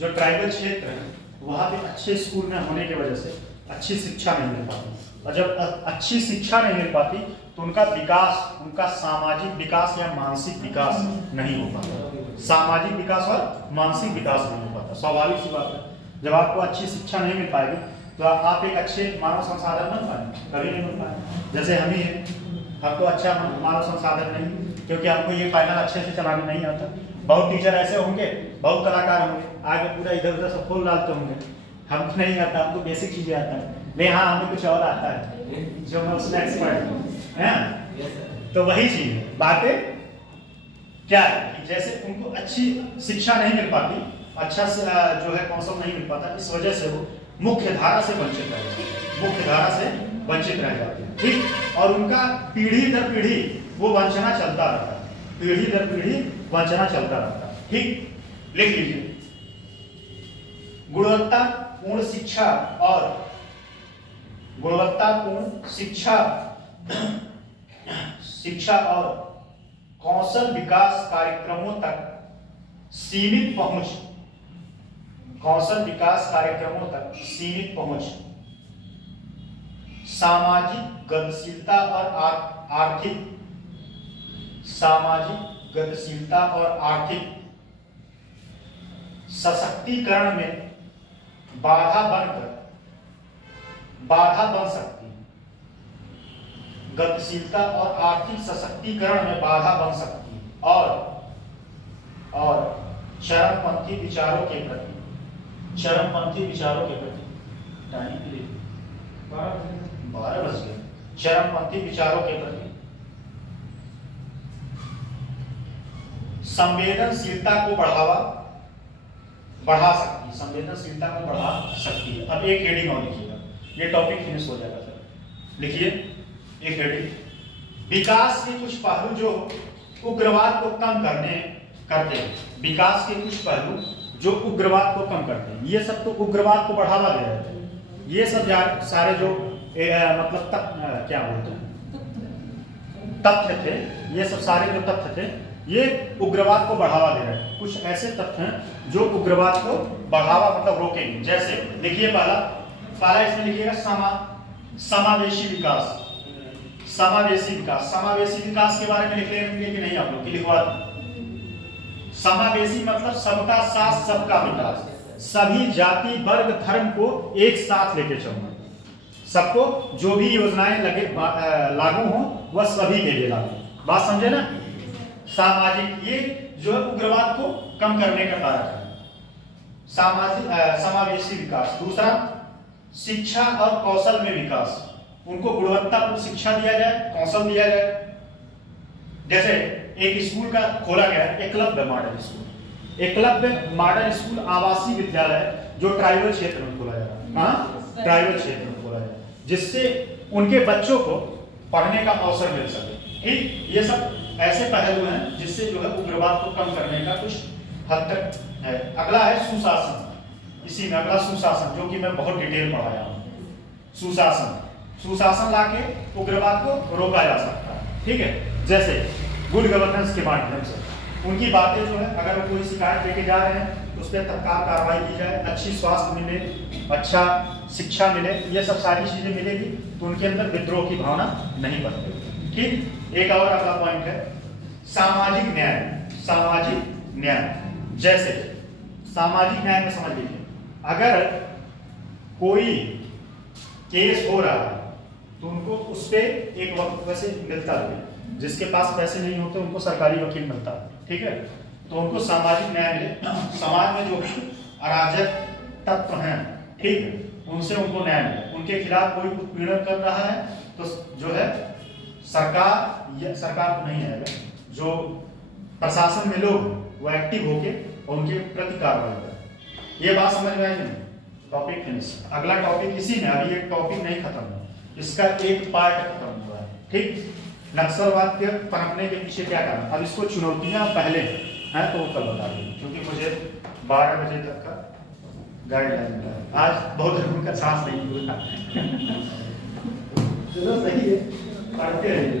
जो ट्राइबल क्षेत्र है वहाँ पे अच्छे स्कूल में होने की वजह से अच्छी शिक्षा नहीं मिल पाती, और जब अच्छी शिक्षा नहीं मिल पाती तो उनका विकास, उनका सामाजिक विकास या मानसिक विकास नहीं हो पाता। सामाजिक विकास और मानसिक विकास नहीं हो पाता। स्वाभाविक सी बात है, जब आपको अच्छी शिक्षा नहीं मिल पाएगी तो आप एक अच्छे मानव संसाधन बन पाएंगे, कभी नहीं बन पाएंगे। जैसे हम ही हैं, हमको अच्छा मानव संसाधन नहीं, क्योंकि हमको ये फाइनल अच्छे से चलाने नहीं आता। बहुत टीचर ऐसे होंगे, बहुत कलाकार होंगे, आगे पूरा इधर उधर सब फूल डालते होंगे, हमको नहीं आता, हमको बेसिक चीजें आता है। नहीं, हाँ, हमें कुछ और आता है जो मैं उसमें एक्सपर्ट है। तो वही चीज है, बातें क्या है कि जैसे उनको अच्छी शिक्षा नहीं मिल पाती, अच्छा से जो है कौशल नहीं मिल पाता, इस वजह से वो मुख्य धारा से वंचित रह जाते हैं, मुख्य धारा से वंचित रह जाते हैं। ठीक, और उनका पीढ़ी दर पीढ़ी वो वंचना चलता रहता है, पीढ़ी दर पीढ़ी वंचना चलता रहता है। ठीक, लिख लीजिए, गुणवत्तापूर्ण शिक्षा और गुणवत्तापूर्ण शिक्षा और कौशल विकास कार्यक्रमों तक सीमित पहुंच, कौशल विकास कार्यक्रमों तक सीमित पहुंच, सामाजिक गतिशीलता और आर्थिक, सामाजिक गतिशीलता और आर्थिक सशक्तिकरण में बाधा बन सकती है। गतिशीलता और आर्थिक सशक्तिकरण में बाधा बन सकती है और चरमपंथी विचारों के प्रति टाइम 12 बज गए, चरमपंथी विचारों के प्रति संवेदनशीलता को बढ़ा सकती है, संवेदनशीलता को बढ़ा सकती है। अब एक हेडिंग और लिखिएगा, ये टॉपिक फिनिश हो जाएगा सर। लिखिए एक हेडिंग, विकास के कुछ पहलू जो उग्रवाद को कम करते हैं। विकास के कुछ पहलू जो उग्रवाद को कम करते हैं, ये सब तो उग्रवाद को बढ़ावा दे रहे थे। ये सब सारे जो मतलब क्या बोलते हैं तथ्य थे, ये सब सारे जो तथ्य थे ये उग्रवाद को बढ़ावा दे रहे हैं। कुछ ऐसे तथ्य हैं जो उग्रवाद को बढ़ावा मतलब रोकेंगे। जैसे देखिए पहला इसमें लिखिएगा समावेशी विकास। समावेशी विकास के बारे में लिख लेंगे कि नहीं आप लोग, लिखवा दें। समावेशी मतलब सबका साथ सबका विकास, सभी जाति वर्ग धर्म को एक साथ लेके चलना, सबको जो भी योजनाएं लागू हो वह सभी के लिए लागू। बात समझे ना? सामाजिक, ये जो है उग्रवाद को कम करने का कारक है। समावेशी विकास। दूसरा, शिक्षा और कौशल में विकास, उनको गुणवत्तापूर्ण शिक्षा दिया जाए, कौशल दिया जाए। जैसे एक स्कूल का खोला गया Eklavya model school. Eklavya model school आवासीय विद्यालय जो ट्राइबल क्षेत्र में खोला जा रहा है। कहाँ? ट्राइबल क्षेत्र में खोला जा रहा है, जिससे उनके बच्चों को पढ़ने का अवसर मिल सके। ठीक, ये सब ऐसे पहलू हैं जिससे जो है उग्रवाद को कम करने का कुछ हद तक है। अगला है सुशासन। इसी में अगला सुशासन, जो कि मैं बहुत डिटेल पढ़ाया हूँ। सुशासन लाके उग्रवाद को रोका जा सकता है। ठीक है, जैसे गुड गवर्नेंस के माध्यम से उनकी बातें जो है, अगर कोई शिकायत लेके जा रहे हैं तो उस पर तत्काल कार्रवाई की जाए, अच्छी स्वास्थ्य मिले, अच्छा शिक्षा मिले, ये सब सारी चीजें मिलेगी तो उनके अंदर विद्रोह की भावना नहीं बनती। ठीक, एक और अगला पॉइंट है सामाजिक न्याय। जैसे सामाजिक न्याय में समझ लीजिए, अगर कोई केस हो रहा है तो उनको उस पर एक वक्त वैसे मिलता है, जिसके पास पैसे नहीं होते उनको सरकारी वकील मिलता है। ठीक है, तो उनको सामाजिक न्याय मिले। समाज में जो भी तत्व हैं, ठीक है, उनसे उनको न्याय मिले। उनके खिलाफ कोई उत्पीड़न कर रहा है तो जो है सरकार को नहीं आएगा, जो प्रशासन में लोग वो एक्टिव होके और उनके प्रति कार्रवाई करें। ये बात समझ में आई नहीं? Topic finish. अगला टॉपिक इसी में, अभी एक टॉपिक नहीं खत्म हुआ, इसका एक पार्ट खत्म हुआ है। ठीक, नक्सलवाद के पनपने के पीछे क्या कारण, अब इसको चुनौतियां पहले हैं तो वो कल बता देंगे, क्योंकि मुझे 12 बजे तक का गाइडलाइन मिला है। आज बहुत लोगों का सांस नहीं हुआ। चलो सही है, पढ़ते रहिए।